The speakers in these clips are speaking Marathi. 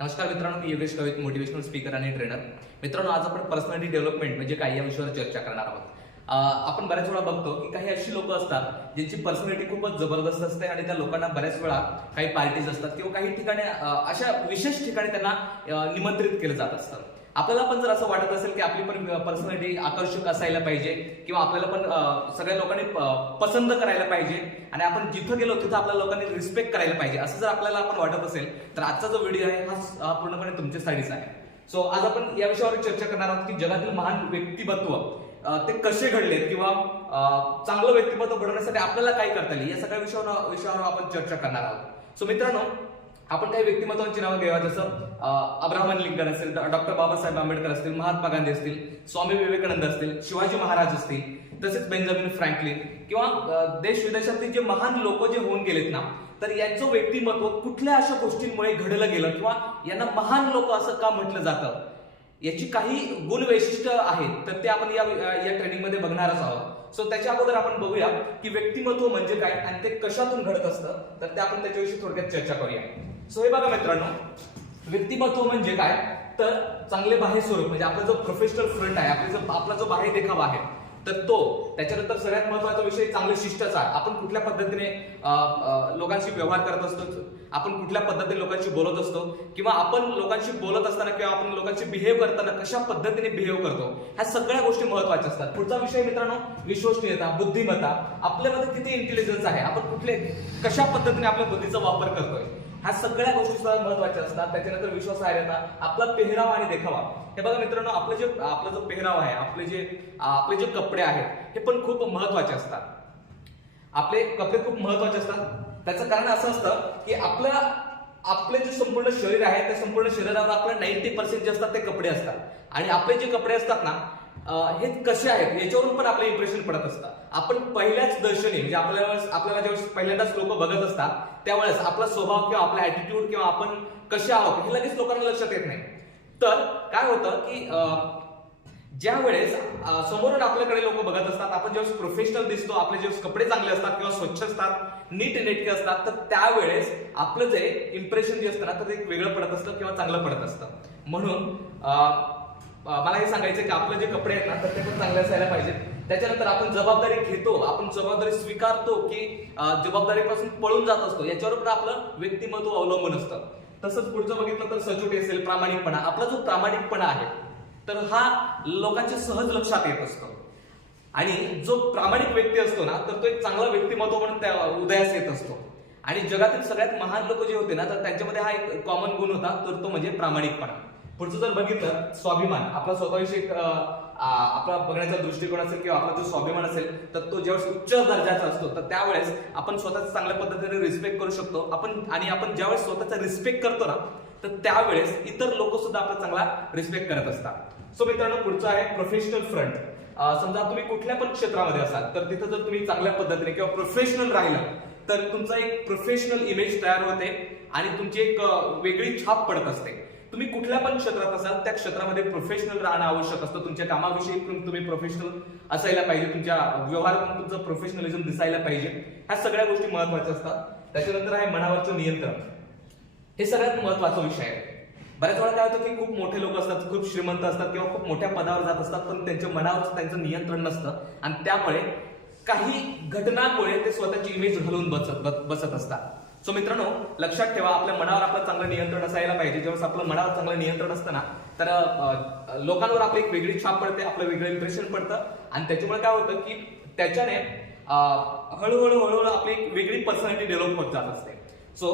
नमस्कार मित्रांनो, मी योगेश कवित, मोटिवेशनल स्पीकर आणि ट्रेनर. मित्रांनो, आज आपण पर्सनॅलिटी डेव्हलपमेंट म्हणजे काय या विषयावर चर्चा करणार आहोत. आपण बऱ्याच वेळा बघतो की काही अशी लोक असतात ज्यांची पर्सनॅलिटी खूपच जबरदस्त असते आणि त्या लोकांना बऱ्याच वेळा काही पार्टीज असतात किंवा काही ठिकाणी अशा विशेष ठिकाणी त्यांना निमंत्रित केलं जात असतं. आपल्याला पण जर असं वाटत असेल की आपली पण पर्सनॅलिटी आकर्षक असायला पाहिजे किंवा आपल्याला पण सगळ्या लोकांनी पसंत करायला पाहिजे आणि आपण जिथं गेलो तिथं आपल्या लोकांनी रिस्पेक्ट करायला पाहिजे, असं जर आपल्याला आपण वाटत असेल तर आजचा जो व्हिडिओ आहे हा पूर्णपणे तुमच्यासाठीच आहे. सो आज आपण या विषयावर चर्चा करणार आहोत की जगातील महान व्यक्तिमत्व ते कसे घडलेत किंवा चांगलं व्यक्तिमत्व घडवण्यासाठी आपल्याला काय करता येईल या सगळ्या विषयावर आपण चर्चा करणार आहोत. सो मित्रांनो, आपण काही व्यक्तिमत्वांची नावं घेऊया, जसं अब्राहम लिंकन असेल, डॉक्टर बाबासाहेब आंबेडकर असतील, महात्मा गांधी असतील, स्वामी विवेकानंद असतील, शिवाजी महाराज असतील, तसेच बेंजामिन फ्रँकलिन किंवा देश विदेशातील जे महान लोक जे होऊन गेलेत ना, तर यांचं व्यक्तिमत्व कुठल्या अशा गोष्टींमुळे घडलं गेलं किंवा यांना महान लोक असं का म्हटलं जातं, याची काही गुण वैशिष्ट्य आहेत तर ते आपण या ट्रेनिंगमध्ये बघणारच आहोत. सो त्याच्या अगोदर आपण बघूया की व्यक्तिमत्व म्हणजे काय आणि ते कशातून घडत असतं, तर ते आपण त्याच्याविषयी थोडक्यात चर्चा करूया. सो हे बघा मित्रांनो, व्यक्तिमत्व म्हणजे काय तर चांगले बाह्य स्वरूप म्हणजे आपला जो प्रोफेशनल फ्रंट आहे, आपला जो बाह्य देखावा आहे तर तो. त्याच्यानंतर सगळ्यात महत्वाचा विषय चांगले शिष्टाचार. आपण कुठल्या पद्धतीने लोकांशी व्यवहार करत असतो, आपण कुठल्या पद्धतीने लोकांशी बोलत असतो किंवा आपण लोकांशी बोलत असताना किंवा आपण लोकांशी बिहेव करताना कशा पद्धतीने बिहेव करतो, ह्या सगळ्या गोष्टी महत्वाच्या असतात. पुढचा विषय मित्रांनो, विश्वसनीयता, बुद्धिमत्ता. आपल्यामध्ये किती इंटेलिजन्स आहे, आपण कशा पद्धतीने आपल्या बुद्धीचा वापर करतोय, ह्या सगळ्या गोष्टी सुद्धा महत्वाच्या असतात. त्याच्यानंतर विश्वासार्हता, आपला पेहराव आणि देखावा. हे बघा मित्रांनो, आपला जो पेहराव आहे, आपले जे कपडे आहेत हे पण खूप महत्वाचे असतात. आपले कपडे खूप महत्वाचे असतात. त्याचं कारण असं असतं की आपले जे संपूर्ण शरीर आहे त्या संपूर्ण शरीरावर आपलं 90% जे असतात ते कपडे असतात आणि आपले जे कपडे असतात ना हे कसे आहेत याच्यावरून पण आपलं इम्प्रेशन पडत असतं. आपण पहिल्याच दर्शनी म्हणजे आपल्याला ज्यावेळेस पहिल्यांदाच लोक बघत असतात त्यावेळेस आपला स्वभाव किंवा आपला ऍटिट्यूड किंवा आपण कसे आहोत हे लगेच लोकांना लक्षात येत नाही. तर काय होतं की ज्या वेळेस समोरून आपल्याकडे लोक बघत असतात, आपण ज्यावेळेस प्रोफेशनल दिसतो, आपले ज्यावेळेस कपडे चांगले असतात किंवा स्वच्छ असतात, नीट नेटके असतात, तर त्यावेळेस आपलं जे इम्प्रेशन जे असतं ना तर ते वेगळं पडत असतं किंवा चांगलं पडत असतं. म्हणून मला हे सांगायचं की आपले जे कपडे आहेत ना तर ते पण चांगले असायला पाहिजेत. त्याच्यानंतर आपण जबाबदारी घेतो, आपण जबाबदारी स्वीकारतो की जबाबदारीपासून पळून जात असतो, याच्यावर पण आपलं व्यक्तिमत्व अवलंबून असतं. तसंच पुढचं बघितलं तर सचोटी असेल, प्रामाणिकपणा. आपला जो प्रामाणिकपणा आहे तर हा लोकांच्या सहज लक्षात येत असतो आणि जो प्रामाणिक व्यक्ती असतो ना तर तो एक चांगला व्यक्तिमत्व म्हणून त्या उदयास येत असतो. आणि जगातील सगळ्यात महान लोक जे होते ना तर त्यांच्यामध्ये हा एक कॉमन गुण होता, तर तो म्हणजे प्रामाणिकपणा. पुढचं जर बघितलं, स्वाभिमान. आपला स्वतःविषयी आपला बघण्याचा दृष्टिकोन असेल किंवा आपला जो स्वाभिमान असेल तर तो ज्यावेळेस उच्च दर्जाचा असतो तर त्यावेळेस आपण स्वतःचा चांगल्या पद्धतीने रिस्पेक्ट करू शकतो. आपण ज्यावेळेस स्वतःचा रिस्पेक्ट करतो ना तर त्यावेळेस इतर लोक सुद्धा आपला चांगला रिस्पेक्ट करत असतात. सो मित्रांनो, पुढचं आहे प्रोफेशनल फ्रंट. समजा तुम्ही कुठल्या पण क्षेत्रामध्ये असाल तर तिथं जर तुम्ही चांगल्या पद्धतीने किंवा प्रोफेशनल राहिला तर तुमचा एक प्रोफेशनल इमेज तयार होते आणि तुमची एक वेगळी छाप पडत असते. तुम्ही कुठल्या पण क्षेत्रात असाल त्या क्षेत्रामध्ये प्रोफेशनल राहणं आवश्यक असतं. तुमच्या कामाविषयी तुम्ही प्रोफेशनल असायला पाहिजे, तुमच्या व्यवहारातून तुमचं प्रोफेशनलिझम दिसायला पाहिजे. ह्या सगळ्या गोष्टी महत्वाच्या असतात. त्याच्यानंतर आहे मनावरचं नियंत्रण. हे सगळ्यात महत्वाचा विषय आहे. बऱ्याच वेळा काय होतं की खूप मोठे लोक असतात, खूप श्रीमंत असतात किंवा खूप मोठ्या पदावर जात असतात, पण त्यांच्या मनावर त्यांचं नियंत्रण नसतं आणि त्यामुळे काही घटनांमुळे ते स्वतःची इमेज घालून बसत असतात. सो मित्रांनो, लक्षात ठेवा, आपल्या मनावर आपलं चांगलं नियंत्रण असायला पाहिजे. जेव्हा आपलं मनावर चांगलं नियंत्रण असतं ना तर लोकांवर आपली एक वेगळी छाप पडते, आपलं वेगळं इम्प्रेशन पडतं आणि त्याच्यामुळे काय होतं की त्याच्याने हळूहळू आपली एक वेगळी पर्सनॅलिटी डेव्हलप होत जात असते. सो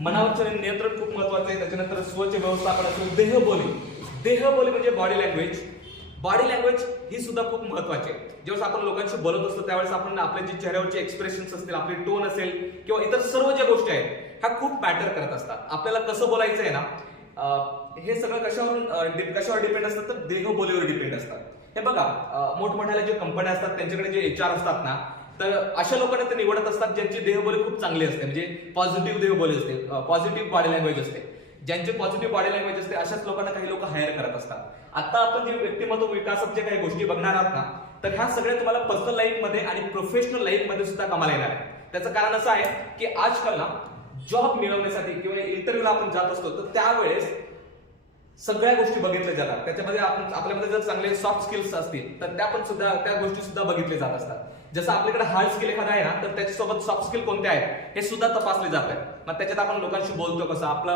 मनावरचं नियंत्रण खूप महत्वाचं आहे. त्याच्यानंतर स्वच्छ व्यवस्थापन असेल, देहबोली म्हणजे बॉडी लँग्वेज ही सुद्धा खूप महत्वाची आहे. जेव्हा आपण लोकांशी बोलत असतो त्यावेळेस आपण आपल्या जे चेहऱ्यावरचे एक्सप्रेशन्स असतील, आपली टोन असेल किंवा इतर सर्व ज्या गोष्टी आहेत ह्या खूप मॅटर करत असतात. आपल्याला कसं बोलायचं आहे ना हे सगळं कशावर डिपेंड असतं तर देहबोलीवर डिपेंड असतात. हे बघा, मोठमोठ्या ज्या कंपन्या असतात त्यांच्याकडे जे HR असतात ना तर अशा लोकांना ते निवडत असतात ज्यांची देहबोली खूप चांगली असते, म्हणजे पॉझिटिव्ह देहबोली असते, पॉझिटिव्ह बॉडी लँग्वेज असते. ज्यांचे पॉझिटिव्ह बॉडी लँग्वेज असते अशाच लोकांना काही लोक हायर करत असतात. आता आपण जे व्यक्तिमत्व विकासाच्या काही गोष्टी बघणार आहात ना तर ह्या सगळ्या तुम्हाला पर्सनल लाईफ मध्ये आणि प्रोफेशनल लाईफ मध्ये सुद्धा कामाला येणार आहे. त्याचं कारण असं आहे की आजकाल ना जॉब मिळवण्यासाठी किंवा इंटरव्ह्यूला आपण जात असतो तर त्यावेळेस सगळ्या गोष्टी बघितल्या जातात. त्याच्यामध्ये आपण आपल्यामध्ये जर चांगले सॉफ्ट स्किल्स असतील तर त्या गोष्टी सुद्धा बघितल्या जात असतात. जसं आपल्याकडे हार्ड स्किल एखादा आहे ना, तर त्याच्यासोबत सॉफ्ट स्किल कोणते आहेत हे सुद्धा तपासले जातात. मग त्याच्यात आपण लोकांशी बोलतो कसं, आपलं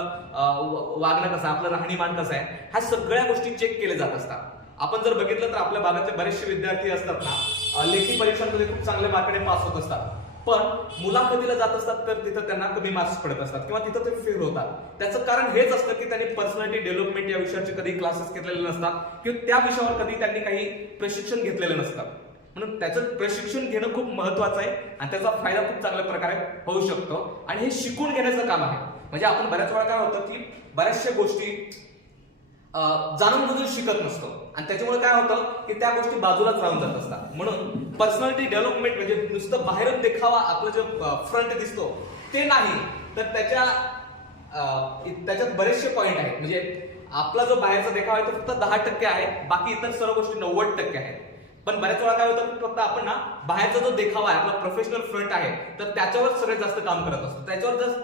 वागणं कसं, आपलं राहणीमान कसं आहे, ह्या सगळ्या गोष्टी चेक केल्या जात असतात. आपण जर बघितलं तर आपल्या भागातले बरेचसे विद्यार्थी असतात ना, लेखी परीक्षांमध्ये खूप चांगल्या मार्काने पास होत असतात, पण मुलाखतीला जात असतात तर तिथं त्यांना कमी मार्क्स पडत असतात किंवा तिथं ते फेल होतात. त्याचं कारण हेच असतं की त्यांनी पर्सनॅलिटी डेव्हलपमेंट या विषयाचे कधी क्लासेस घेतलेले नसतात किंवा त्या विषयावर कधी त्यांनी काही प्रशिक्षण घेतलेलं नसतं. म्हणून त्याचं प्रशिक्षण घेणं खूप महत्वाचं आहे आणि त्याचा फायदा खूप चांगल्या प्रकारे होऊ शकतो आणि हे शिकून घेण्याचं काम आहे. म्हणजे आपण बऱ्याच वेळा काय होतं की बऱ्याचशा गोष्टी जाणून बुजून शिकत नसतो आणि त्याच्यामुळे काय होतं की त्या गोष्टी बाजूलाच राहून जात असतात. म्हणून पर्सनॅलिटी डेव्हलपमेंट म्हणजे नुसतं बाहेरून देखावा, आपलं जे फ्रंट दिसतो ते नाही, तर त्याच्यात बरेचसे पॉइंट आहेत. म्हणजे आपला जो बाहेरचा देखावा आहे तो फक्त 10% आहे, बाकी इतर सर्व गोष्टी 90% आहेत. पण बऱ्याच वेळा काय होतं की फक्त आपण ना बाहेरचा जो देखावा आहे, आपला प्रोफेशनल फ्रंट आहे, तर त्याच्यावर सगळ्यात जास्त काम करत असतो,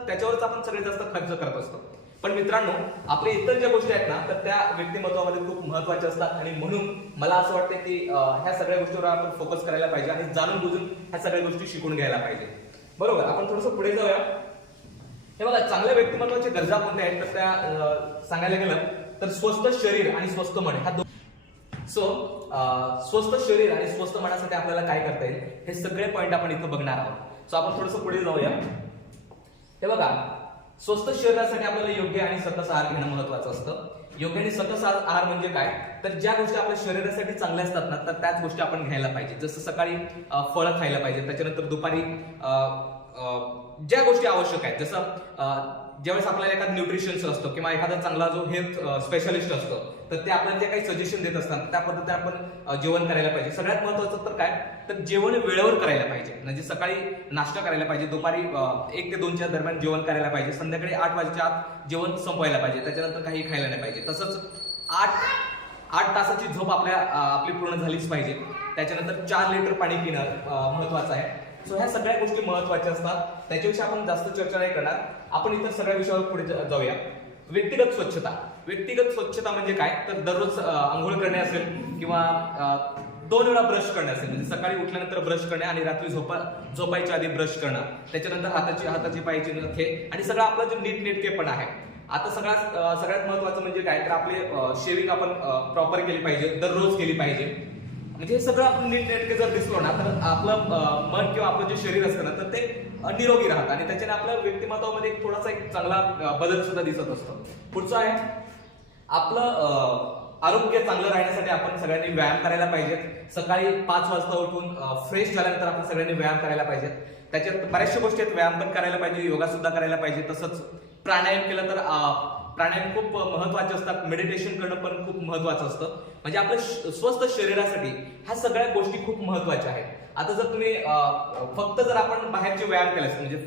त्याच्यावरच आपण सगळ्यात जास्त खर्च करत असतो. पण मित्रांनो, आपल्या इतर ज्या गोष्टी आहेत ना, तर त्या व्यक्तिमत्वामध्ये खूप महत्वाच्या असतात आणि म्हणून मला असं वाटतं की ह्या सगळ्या गोष्टीवर आपण फोकस करायला पाहिजे आणि जाणून बुजून ह्या सगळ्या गोष्टी शिकून घ्यायला पाहिजे. बरोबर, आपण थोडंसं पुढे जाऊया. हे बघा, चांगल्या व्यक्तिमत्वाची गरजा कोणत्या आहेत तर त्या सांगायला गेलं तर स्वस्थ शरीर आणि स्वस्थ मन ह्या स्वस्थ शरीर आणि स्वस्थ मनासाठी आपल्याला काय करता येईल हे सगळे पॉइंट आपण इथं बघणार आहोत. आपण थोडंसं पुढे जाऊया. हे बघा, स्वस्थ शरीरासाठी आपल्याला योग्य आणि सकस आहार घेणं महत्वाचं असतं. योग्य आणि सकस आहार म्हणजे काय, तर ज्या गोष्टी आपल्या शरीरासाठी चांगल्या असतात ना, तर त्याच गोष्टी आपण घ्यायला पाहिजे. जसं सकाळी फळं खायला पाहिजे, त्याच्यानंतर दुपारी ज्या गोष्टी आवश्यक आहेत, जसं ज्यावेळेस आपल्याला एखादा न्यूट्रिशन्स असतो किंवा एखादा चांगला जो हेल्थ स्पेशलिस्ट असतो, तर ते आपल्याला जे काही सजेशन देत असतात त्या पद्धतीने आपण जेवण करायला पाहिजे. सगळ्यात महत्वाचं तर काय, तर जेवण वेळेवर करायला पाहिजे. म्हणजे सकाळी नाश्ता करायला पाहिजे, दुपारी 1 ते 2च्या दरम्यान जेवण करायला पाहिजे, संध्याकाळी 8 वाजेच्या आत जेवण संपवायला पाहिजे, त्याच्यानंतर काही खायला नाही पाहिजे. तसंच 8 तासाची झोप आपली पूर्ण झालीच पाहिजे. त्याच्यानंतर 4 लिटर पाणी पिणं महत्वाचं आहे. सो ह्या सगळ्या गोष्टी महत्वाच्या असतात, त्याच्याविषयी आपण जास्त चर्चा नाही करणार. आपण इतर सगळ्या विषयावर पुढे जाऊया. व्यक्तिगत स्वच्छता म्हणजे काय, तर दररोज आंघोळ करणे असेल किंवा 2 वेळा ब्रश करणे असेल, म्हणजे सकाळी उठल्यानंतर ब्रश करणे आणि रात्री झोपायच्या आधी ब्रश करणं, त्याच्यानंतर हाताची पायाची नखे आणि सगळं आपलं जे नीटनेटकेपण आहे. आता सगळ्यात महत्वाचं म्हणजे काय, तर आपले शेविंग आपण प्रॉपर केली पाहिजे, दररोज केली पाहिजे. म्हणजे हे सगळं आपण नीटनेटके जर दिसलो ना, तर आपलं मन किंवा आपलं जे शरीर असतं ना, तर ते निरोगी राहतं आणि त्याच्याने आपल्या व्यक्तिमत्वामध्ये थोडासा एक चांगला बदल सुद्धा दिसत असतो. पुढचं आहे आपलं आरोग्य चांगलं राहण्यासाठी आपण सगळ्यांनी व्यायाम करायला पाहिजे. सकाळी 5 वाजता उठून फ्रेश झाल्यानंतर आपण सगळ्यांनी व्यायाम करायला पाहिजे. त्याच्यात बऱ्याचशा गोष्टी आहेत, व्यायाम पण करायला पाहिजे, योगा सुद्धा करायला पाहिजे. तसंच प्राणायाम केलं तर प्राणायाम खूप महत्वाचे असतात, मेडिटेशन करणं पण खूप महत्वाचं असतं. म्हणजे आपल्या स्वस्थ शरीरासाठी ह्या सगळ्या गोष्टी खूप महत्वाच्या आहेत. आता जर तुम्ही फक्त जर आपण बाहेरचे व्यायाम केले, म्हणजे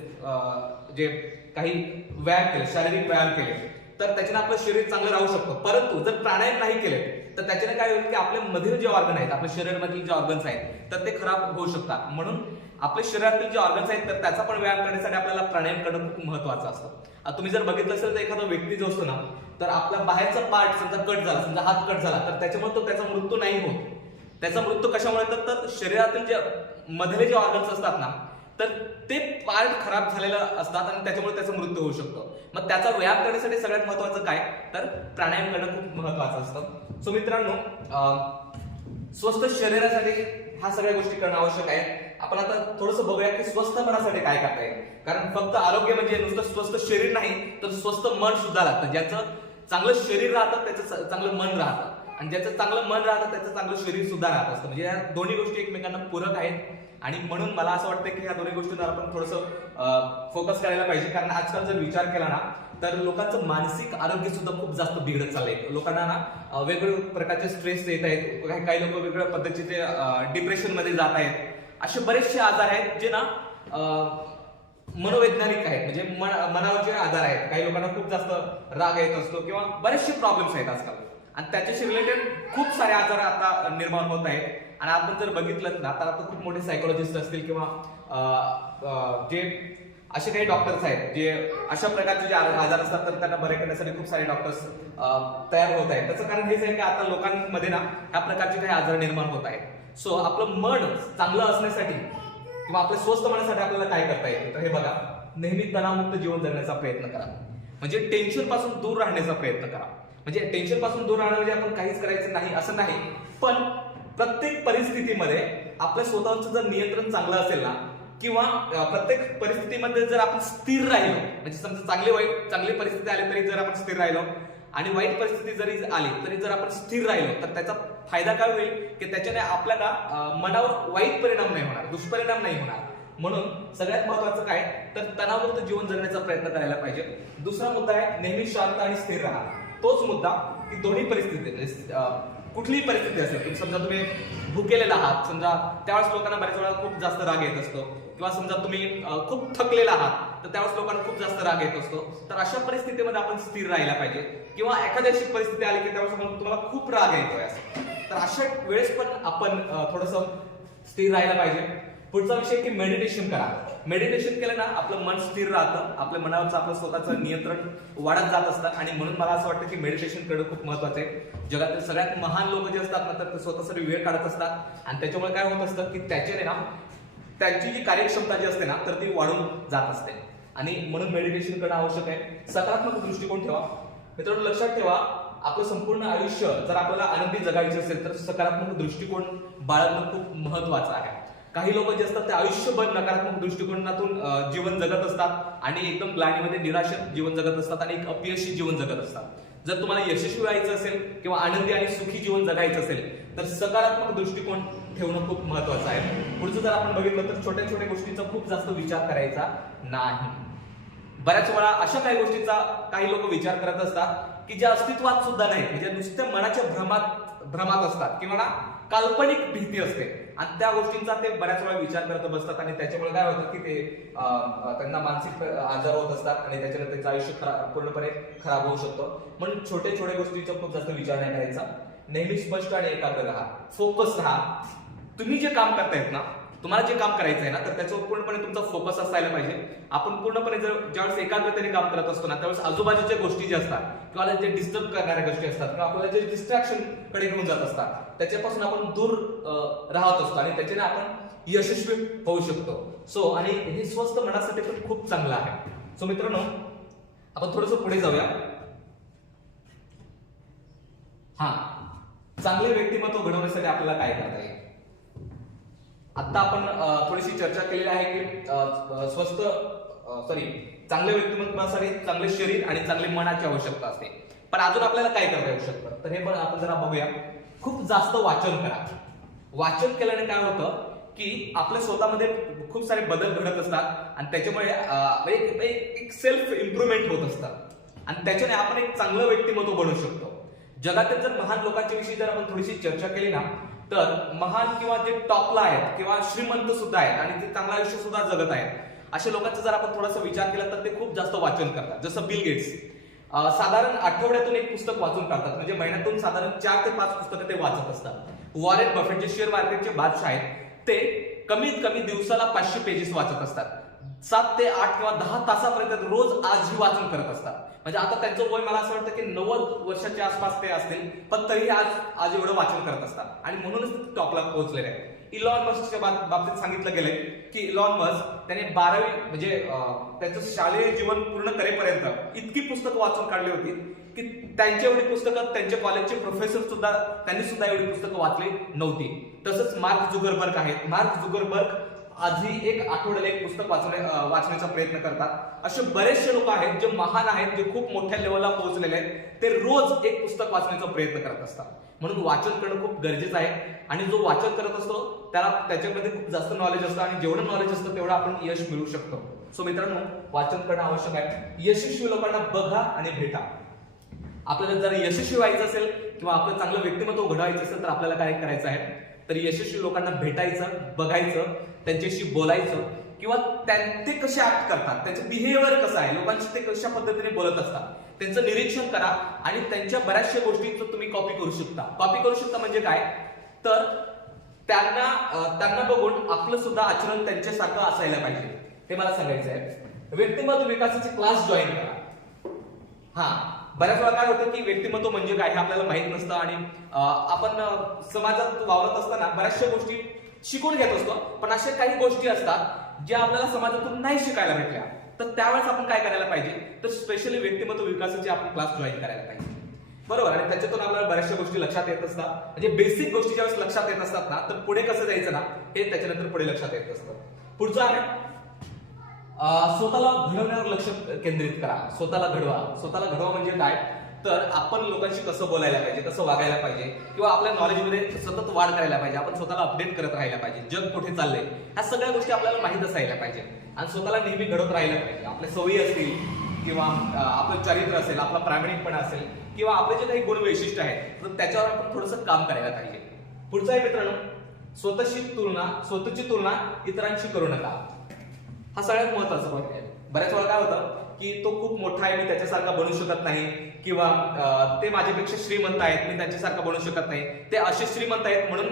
जे काही व्यायाम केले, शारीरिक व्यायाम केले, तर त्याच्याने आपलं शरीर चांगलं राहू शकतं. परंतु जर प्राणायाम नाही केले तर त्याच्याने काय होईल की आपल्या मधील जे ऑर्गन आहेत, आपल्या शरीरामधील जे ऑर्गन्स आहेत, तर ते खराब होऊ शकतात. म्हणून आपल्या शरीरातील जे ऑर्गन्स आहेत तर त्याचा पण व्यायाम करण्यासाठी आपल्याला प्राणायाम करणं खूप महत्वाचं असतं. तुम्ही जर बघितलं असेल तर एखादा व्यक्ती जो असतो ना, तर आपला बाहेरचा पार्ट समजा कट झाला, समजा हात कट झाला, तर त्याच्यामुळे त्याचा मृत्यू नाही होत. त्याचा मृत्यू कशामुळे, तर शरीरातील जे मधले जे ऑर्गन्स असतात ना, तर ते पार्ट खराब झालेलं असतात आणि त्याच्यामुळे त्याचा मृत्यू होऊ शकतो. मग त्याचा व्यायाम करण्यासाठी सगळ्यात महत्वाचं काय, तर प्राणायाम करणं खूप महत्वाचं असतं. सो मित्रांनो, स्वस्थ शरीरासाठी ह्या सगळ्या गोष्टी करणं आवश्यक आहे. आपण आता थोडंसं बघूया की स्वस्थ मनासाठी काय करता येईल. कारण फक्त आरोग्य म्हणजे नुसतं स्वस्थ शरीर नाही, तर स्वस्थ मन सुद्धा लागतं. ज्याचं चांगलं शरीर राहतं त्याचं चांगलं मन राहतं, आणि ज्याचं चांगलं मन राहतं त्याचं चांगलं शरीर सुद्धा राहत असतं. म्हणजे या दोन्ही गोष्टी एकमेकांना पूरक आहेत आणि म्हणून मला असं वाटतं की या दोन्ही गोष्टींवर आपण थोडंसं फोकस करायला पाहिजे. कारण आजकाल जर विचार केला ना, तर लोकांचं मानसिक आरोग्य सुद्धा खूप जास्त बिघडत चाललंय. लोकांना ना वेगवेगळ्या प्रकारचे स्ट्रेस येत आहेत, काही लोक वेगवेगळ्या पद्धतीचे डिप्रेशन मध्ये जात आहेत. असे बरेचसे आजार आहेत जे ना मनोवैज्ञानिक आहेत, म्हणजे मनावरचे आजार आहेत. काही लोकांना खूप जास्त राग येत असतो किंवा बरेचसे प्रॉब्लेम्स आहेत आजकाल, आणि त्याच्याशी रिलेटेड खूप सारे आजार आता निर्माण होत आहेत. आणि आपण जर बघितलं ना, तर आता खूप मोठे सायकोलॉजिस्ट असतील किंवा जे असे काही डॉक्टर्स आहेत जे अशा प्रकारचे जे आजार असतात तर त्यांना बरे करण्यासाठी खूप सारे डॉक्टर्स तयार होत आहेत. त्याचं कारण हेच आहे की आता लोकांमध्ये ना ह्या प्रकारचे काही आजार निर्माण होत आहेत. सो आपलं मन चांगलं असण्यासाठी किंवा आपल्या स्वस्थ मनासाठी आपल्याला काय करता येईल तर हे बघा, नेहमी तणावमुक्त जीवन जगण्याचा प्रयत्न करा. म्हणजे टेन्शन पासून दूर राहण्याचा प्रयत्न करा. म्हणजे टेन्शन पासून दूर राहणं म्हणजे आपण काहीच करायचं नाही असं नाही, पण प्रत्येक परिस्थितीमध्ये आपल्या स्वतःचं जर नियंत्रण चांगलं असेल ना किंवा प्रत्येक परिस्थितीमध्ये जर आपण स्थिर राहिलो, म्हणजे समजा चांगली परिस्थिती आली तरी जर आपण स्थिर राहिलो आणि वाईट परिस्थिती जरी आली तरी जर आपण स्थिर राहिलो तर त्याचा फायदा काय होईल की त्याच्याने आपल्याला मनावर वाईट परिणाम नाही होणार, दुष्परिणाम नाही होणार. म्हणून सगळ्यात महत्वाचं काय तर तणावमुक्त जीवन जगण्याचा प्रयत्न करायला पाहिजे. दुसरा मुद्दा आहे नेहमी शांत आणि स्थिर राहा. तोच मुद्दा की दोन्ही परिस्थिती कुठलीही परिस्थिती असेल, समजा तुम्ही भुकेलेला आहात, समजा त्यावेळेस लोकांना बऱ्याच वेळा खूप जास्त राग येत असतो, किंवा समजा तुम्ही खूप थकलेला आहात तर त्यावेळेस लोकांना खूप जास्त राग येत असतो. तर अशा परिस्थितीमध्ये आपण स्थिर राहायला पाहिजे. किंवा एखादी अशी परिस्थिती आली की त्यावेळेस तुम्हाला खूप राग येतोय तर अशा वेळेस पण आपण थोडंसं स्थिर राहायला पाहिजे. पुढचा विषय की मेडिटेशन करा. मेडिटेशन केलं ना आपलं मन स्थिर राहतं, आपल्या मनावरचं आपलं स्वतःचं नियंत्रण वाढत जात असतं. आणि म्हणून मला असं वाटतं की मेडिटेशन करणं खूप महत्वाचं आहे. जगातील सगळ्यात महान लोक जे असतात ना तर ते स्वतःसाठी वेळ काढत असतात आणि त्याच्यामुळे काय होत असतं की त्याच्याने ना त्यांची जी कार्यक्षमता जी असते ना तर ती वाढून जात असते. आणि म्हणून मेडिटेशन करणं आवश्यक आहे. सकारात्मक दृष्टिकोन ठेवा. मित्रांनो लक्षात ठेवा, आपलं संपूर्ण आयुष्य जर आपल्याला आनंदी जगायचे असेल तर सकारात्मक दृष्टिकोन बाळगणं खूप महत्वाचं आहे. काही लोक जे असतात ते आयुष्यभर नकारात्मक दृष्टिकोनातून जीवन जगत असतात आणि एकदम ग्लानीमध्ये निराशेत जीवन जगत असतात आणि एक अपयशी जीवन जगत असतात. जर तुम्हाला यशस्वी व्हायचं असेल किंवा आनंदी आणि सुखी जीवन जगायचं असेल तर सकारात्मक दृष्टिकोन ठेवणं खूप महत्वाचं आहे. पुढचं जर आपण बघितलं तर छोट्या छोट्या गोष्टींचा खूप जास्त विचार करायचा नाही. बऱ्याच वेळा अशा काही गोष्टींचा काही लोक विचार करत असतात की ज्या अस्तित्वात सुद्धा नाही, म्हणजे नुसत्या मनाच्या भ्रमात असतात किंवा ना काल्पनिक भीती असते आणि त्या गोष्टींचा ते बऱ्याच वेळा विचार करत बसतात आणि त्याच्यामुळे काय होतं की ते त्यांना मानसिक आजार होत असतात आणि त्याच्याने त्यांचं आयुष्य पूर्णपणे खराब होऊ शकतं. म्हणून छोट्या छोट्या गोष्टींचा खूप जास्त विचार नाही करायचा. नेहमी स्पष्ट आणि एकाग्र राहा, फोकस राहा. तुम्ही जे काम करतायत ना, तुम्हाला जे काम करायचं आहे ना तर त्याच्यावर पूर्णपणे तुमचा फोकस असायला पाहिजे. आपण पूर्णपणे ज्यावेळेस एकाग्रतेने काम करत असतो ना त्यावेळेस आजूबाजूच्या गोष्टी ज्या असतात किंवा जे डिस्टर्ब करणाऱ्या गोष्टी असतात किंवा आपल्याला जे डिस्ट्रॅक्शन कडे घेऊन जात असतात त्याच्यापासून आपण दूर राहत असतो आणि त्याच्याने आपण यशस्वी होऊ शकतो. सो आणि हे स्वस्थ मनासाठी पण खूप चांगलं आहे. सो मित्रांनो आपण थोडंसं पुढे जाऊया. चांगले व्यक्तिमत्व घडवण्यासाठी आपल्याला काय करता येईल. आता आपण थोडीशी चर्चा केलेली आहे की चांगल्या व्यक्तिमत्वासाठी चांगले शरीर आणि चांगले मनाची आवश्यकता असते. पण अजून आपल्याला काय करता येऊ शकतं तर हे पण आपण जरा बघूया. खूप जास्त वाचन करा. वाचन केल्याने काय होतं की आपल्या स्वतःमध्ये खूप सारे बदल घडत असतात आणि त्याच्यामुळे एक सेल्फ इम्प्रुव्हमेंट होत असतात आणि त्याच्याने आपण एक चांगलं व्यक्तिमत्व बनवू शकतो. जगातील जर महान लोकांच्या विषयी जर आपण थोडीशी चर्चा केली ना तर महान किंवा जे टॉपला आहेत किंवा श्रीमंत सुद्धा आहेत आणि ते चांगलं आयुष्य सुद्धा जगत आहेत अशा लोकांचा जर आपण थोडासा विचार केला तर ते खूप जास्त वाचन करतात. जसं बिल गेट्स साधारण आठवड्यातून एक पुस्तक वाचून काढतात, म्हणजे महिन्यातून साधारण 4 ते 5 पुस्तकं ते वाचत असतात. वॉरेन बफेट जे शेअर मार्केटचे बादशाह आहेत ते कमीत कमी दिवसाला 500 पेजेस वाचत असतात. 7 ते 8 किंवा 10 तासापर्यंत रोज आजही वाचन करत असतात. म्हणजे आता त्यांचं वय मला असं वाटतं की 90 वर्षाच्या आसपास ते असतील, पण तरी आज एवढं वाचन करत असतात आणि म्हणूनच टॉपला पोहोचलेले आहेत. इलॉन मस्कच्या बाबतीत सांगितलं गेलंय की इलॉन मस्क त्याने 12वी म्हणजे त्याचं शालेय जीवन पूर्ण करेपर्यंत इतकी पुस्तकं वाचून काढली होती की त्यांची एवढी पुस्तकं त्यांच्या कॉलेजचे प्रोफेसर सुद्धा त्यांनी सुद्धा एवढी पुस्तकं वाचली नव्हती. तसंच मार्क झुकरबर्ग आहेत. मार्क झुकरबर्ग आजही एक आठवड्याला एक पुस्तक वाचण्याचा प्रयत्न करतात. असे बरेचसे लोक आहेत जे महान आहेत, जे खूप मोठ्या लेवलला पोहोचलेले आहेत, ते रोज एक पुस्तक वाचण्याचा प्रयत्न करत असतात. म्हणून वाचन करणं खूप गरजेचं आहे आणि जो वाचन करत असतो त्याला त्याच्यामध्ये खूप जास्त नॉलेज असतं आणि जेवढं नॉलेज असतं तेवढं आपण यश मिळवू शकतो. सो मित्रांनो वाचन करणं आवश्यक आहे. यशस्वी लोकांना बघा आणि भेटा. आपल्याला जर यशस्वी व्हायचं असेल किंवा आपलं चांगलं व्यक्तिमत्व घडवायचं असेल तर आपल्याला काय करायचं आहे तर यशस्वी लोकांना भेटायचं, बघायचं, त्यांच्याशी बोलायचं किंवा ते कसे ऍक्ट करतात, त्यांचं बिहेवियर कसं आहे, लोकांशी ते कशा पद्धतीने बोलत असतात त्यांचं निरीक्षण करा आणि त्यांच्या बऱ्याचशा गोष्टींचं तुम्ही कॉपी करू शकता. कॉपी करू शकता म्हणजे काय तर त्यांना बघून आपलं सुद्धा आचरण त्यांच्यासारखं असायला पाहिजे हे मला सांगायचं आहे. व्यक्तिमत्व विकासाचे क्लास जॉईन करा. हा, बऱ्याच वेळा काय होतं की व्यक्तिमत्व म्हणजे काय हे आपल्याला माहित नसतं आणि आपण समाजात वावरत असताना बऱ्याचशा गोष्टी शिकून घेत असतो, पण अशा काही गोष्टी असतात ज्या आपल्याला समाजातून नाही शिकायला भेटल्या. तर त्यावेळेस आपण काय करायला पाहिजे, तर स्पेशली व्यक्तिमत्व विकासाचे आपण क्लास जॉईन करायला पाहिजे. बरोबर. आणि त्याच्यातून आपल्याला बऱ्याचशा गोष्टी लक्षात येत असतात. म्हणजे बेसिक गोष्टी ज्यावेळेस लक्षात येत असतात ना, तर पुढे कसं जायचं ना हे त्याच्यानंतर पुढे लक्षात येत असतं. पुढचं आहे स्वतःला घडवण्यावर लक्ष केंद्रित करा. स्वतःला घडवा. स्वतःला घडवा म्हणजे काय, तर आपण लोकांशी कसं बोलायला पाहिजे, कसं वागायला पाहिजे, किंवा आपल्या नॉलेजमध्ये सतत वाढ करायला पाहिजे. आपण स्वतःला अपडेट करत राहायला पाहिजे. जग कुठे चाललंय ह्या सगळ्या गोष्टी आपल्याला माहित असायला पाहिजे आणि स्वतःला नेहमी घडवत राहायला पाहिजे. आपल्या सवयी असतील किंवा आपलं चरित्र असेल, आपला प्रामाणिकपणा असेल किंवा आपले जे काही गुण वैशिष्ट्य आहेत तर त्याच्यावर आपण थोडंसं काम करायला पाहिजे. पुढचं आहे मित्रांनो, स्वतःची तुलना इतरांशी करू नका. हा सगळ्यात महत्वाचा पॉईंट आहे. बऱ्याच वेळा काय होतं की तो खूप मोठा आहे, मी त्याच्यासारखा बनू शकत नाही, किंवा ते माझ्यापेक्षा श्रीमंत आहेत, मी त्यांच्यासारखा बनू शकत नाही, ते असे श्रीमंत आहेत म्हणून,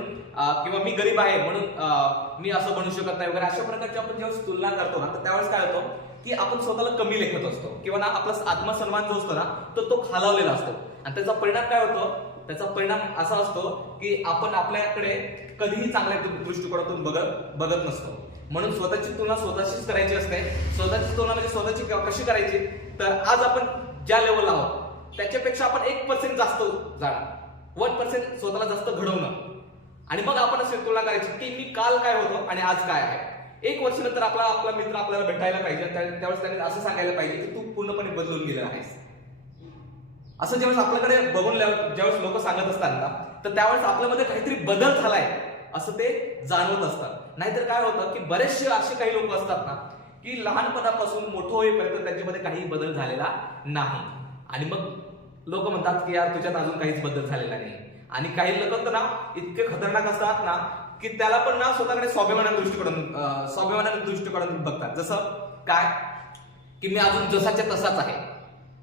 किंवा मी गरीब आहे म्हणून मी असं बनू शकत नाही वगैरे. अशा प्रकारची आपण जेव्हा तुलना करतो ना तर त्यावेळेस काय होतं की आपण स्वतःला कमी लेखत असतो किंवा ना आपला आत्मसन्मान जो असतो ना तो खालावलेला असतो. आणि त्याचा परिणाम काय होतो, त्याचा परिणाम असा असतो की आपण आपल्याकडे कधीही चांगल्या दृष्टिकोनातून बघत नसतो. म्हणून स्वतःची तुलना स्वतःशीच करायची असते. स्वतःची तुलना म्हणजे स्वतःची कशी करायची, तर आज आपण ज्या लेवलला आहोत त्याच्यापेक्षा आपण 1% जास्त जाणार, 1% स्वतःला जास्त घडवणं, आणि मग आपण अशी तुलना करायची की मी काल काय होतो आणि आज काय आहे. 1 वर्षानंतर आपला मित्र आपल्याला भेटायला पाहिजे, त्यावेळेस त्याने असं सांगायला पाहिजे की तू पूर्णपणे बदलून गेलेला आहेस. असं ज्यावेळेस आपल्याकडे बघून ज्यावेळेस लोक सांगत असतात ना तर त्यावेळेस आपल्यामध्ये काहीतरी बदल झालाय असं ते जाणवत असतात. नाहीतर काय होतं की बरेचसे असे काही लोक असतात ना की लहानपणापासून मोठं होईपर्यंत त्यांच्यामध्ये काही बदल झालेला नाही, आणि मग लोक म्हणतात की यार तुझ्यात अजून काहीच बदल झालेला नाही. आणि काही लोक तर ना इतके खतरनाक असतात ना की त्याला पण ना स्वतःकडे स्वाभिमानाने दृष्टिकोनातून बघतात. जसं काय की मी अजून जसाच्या तसाच आहे.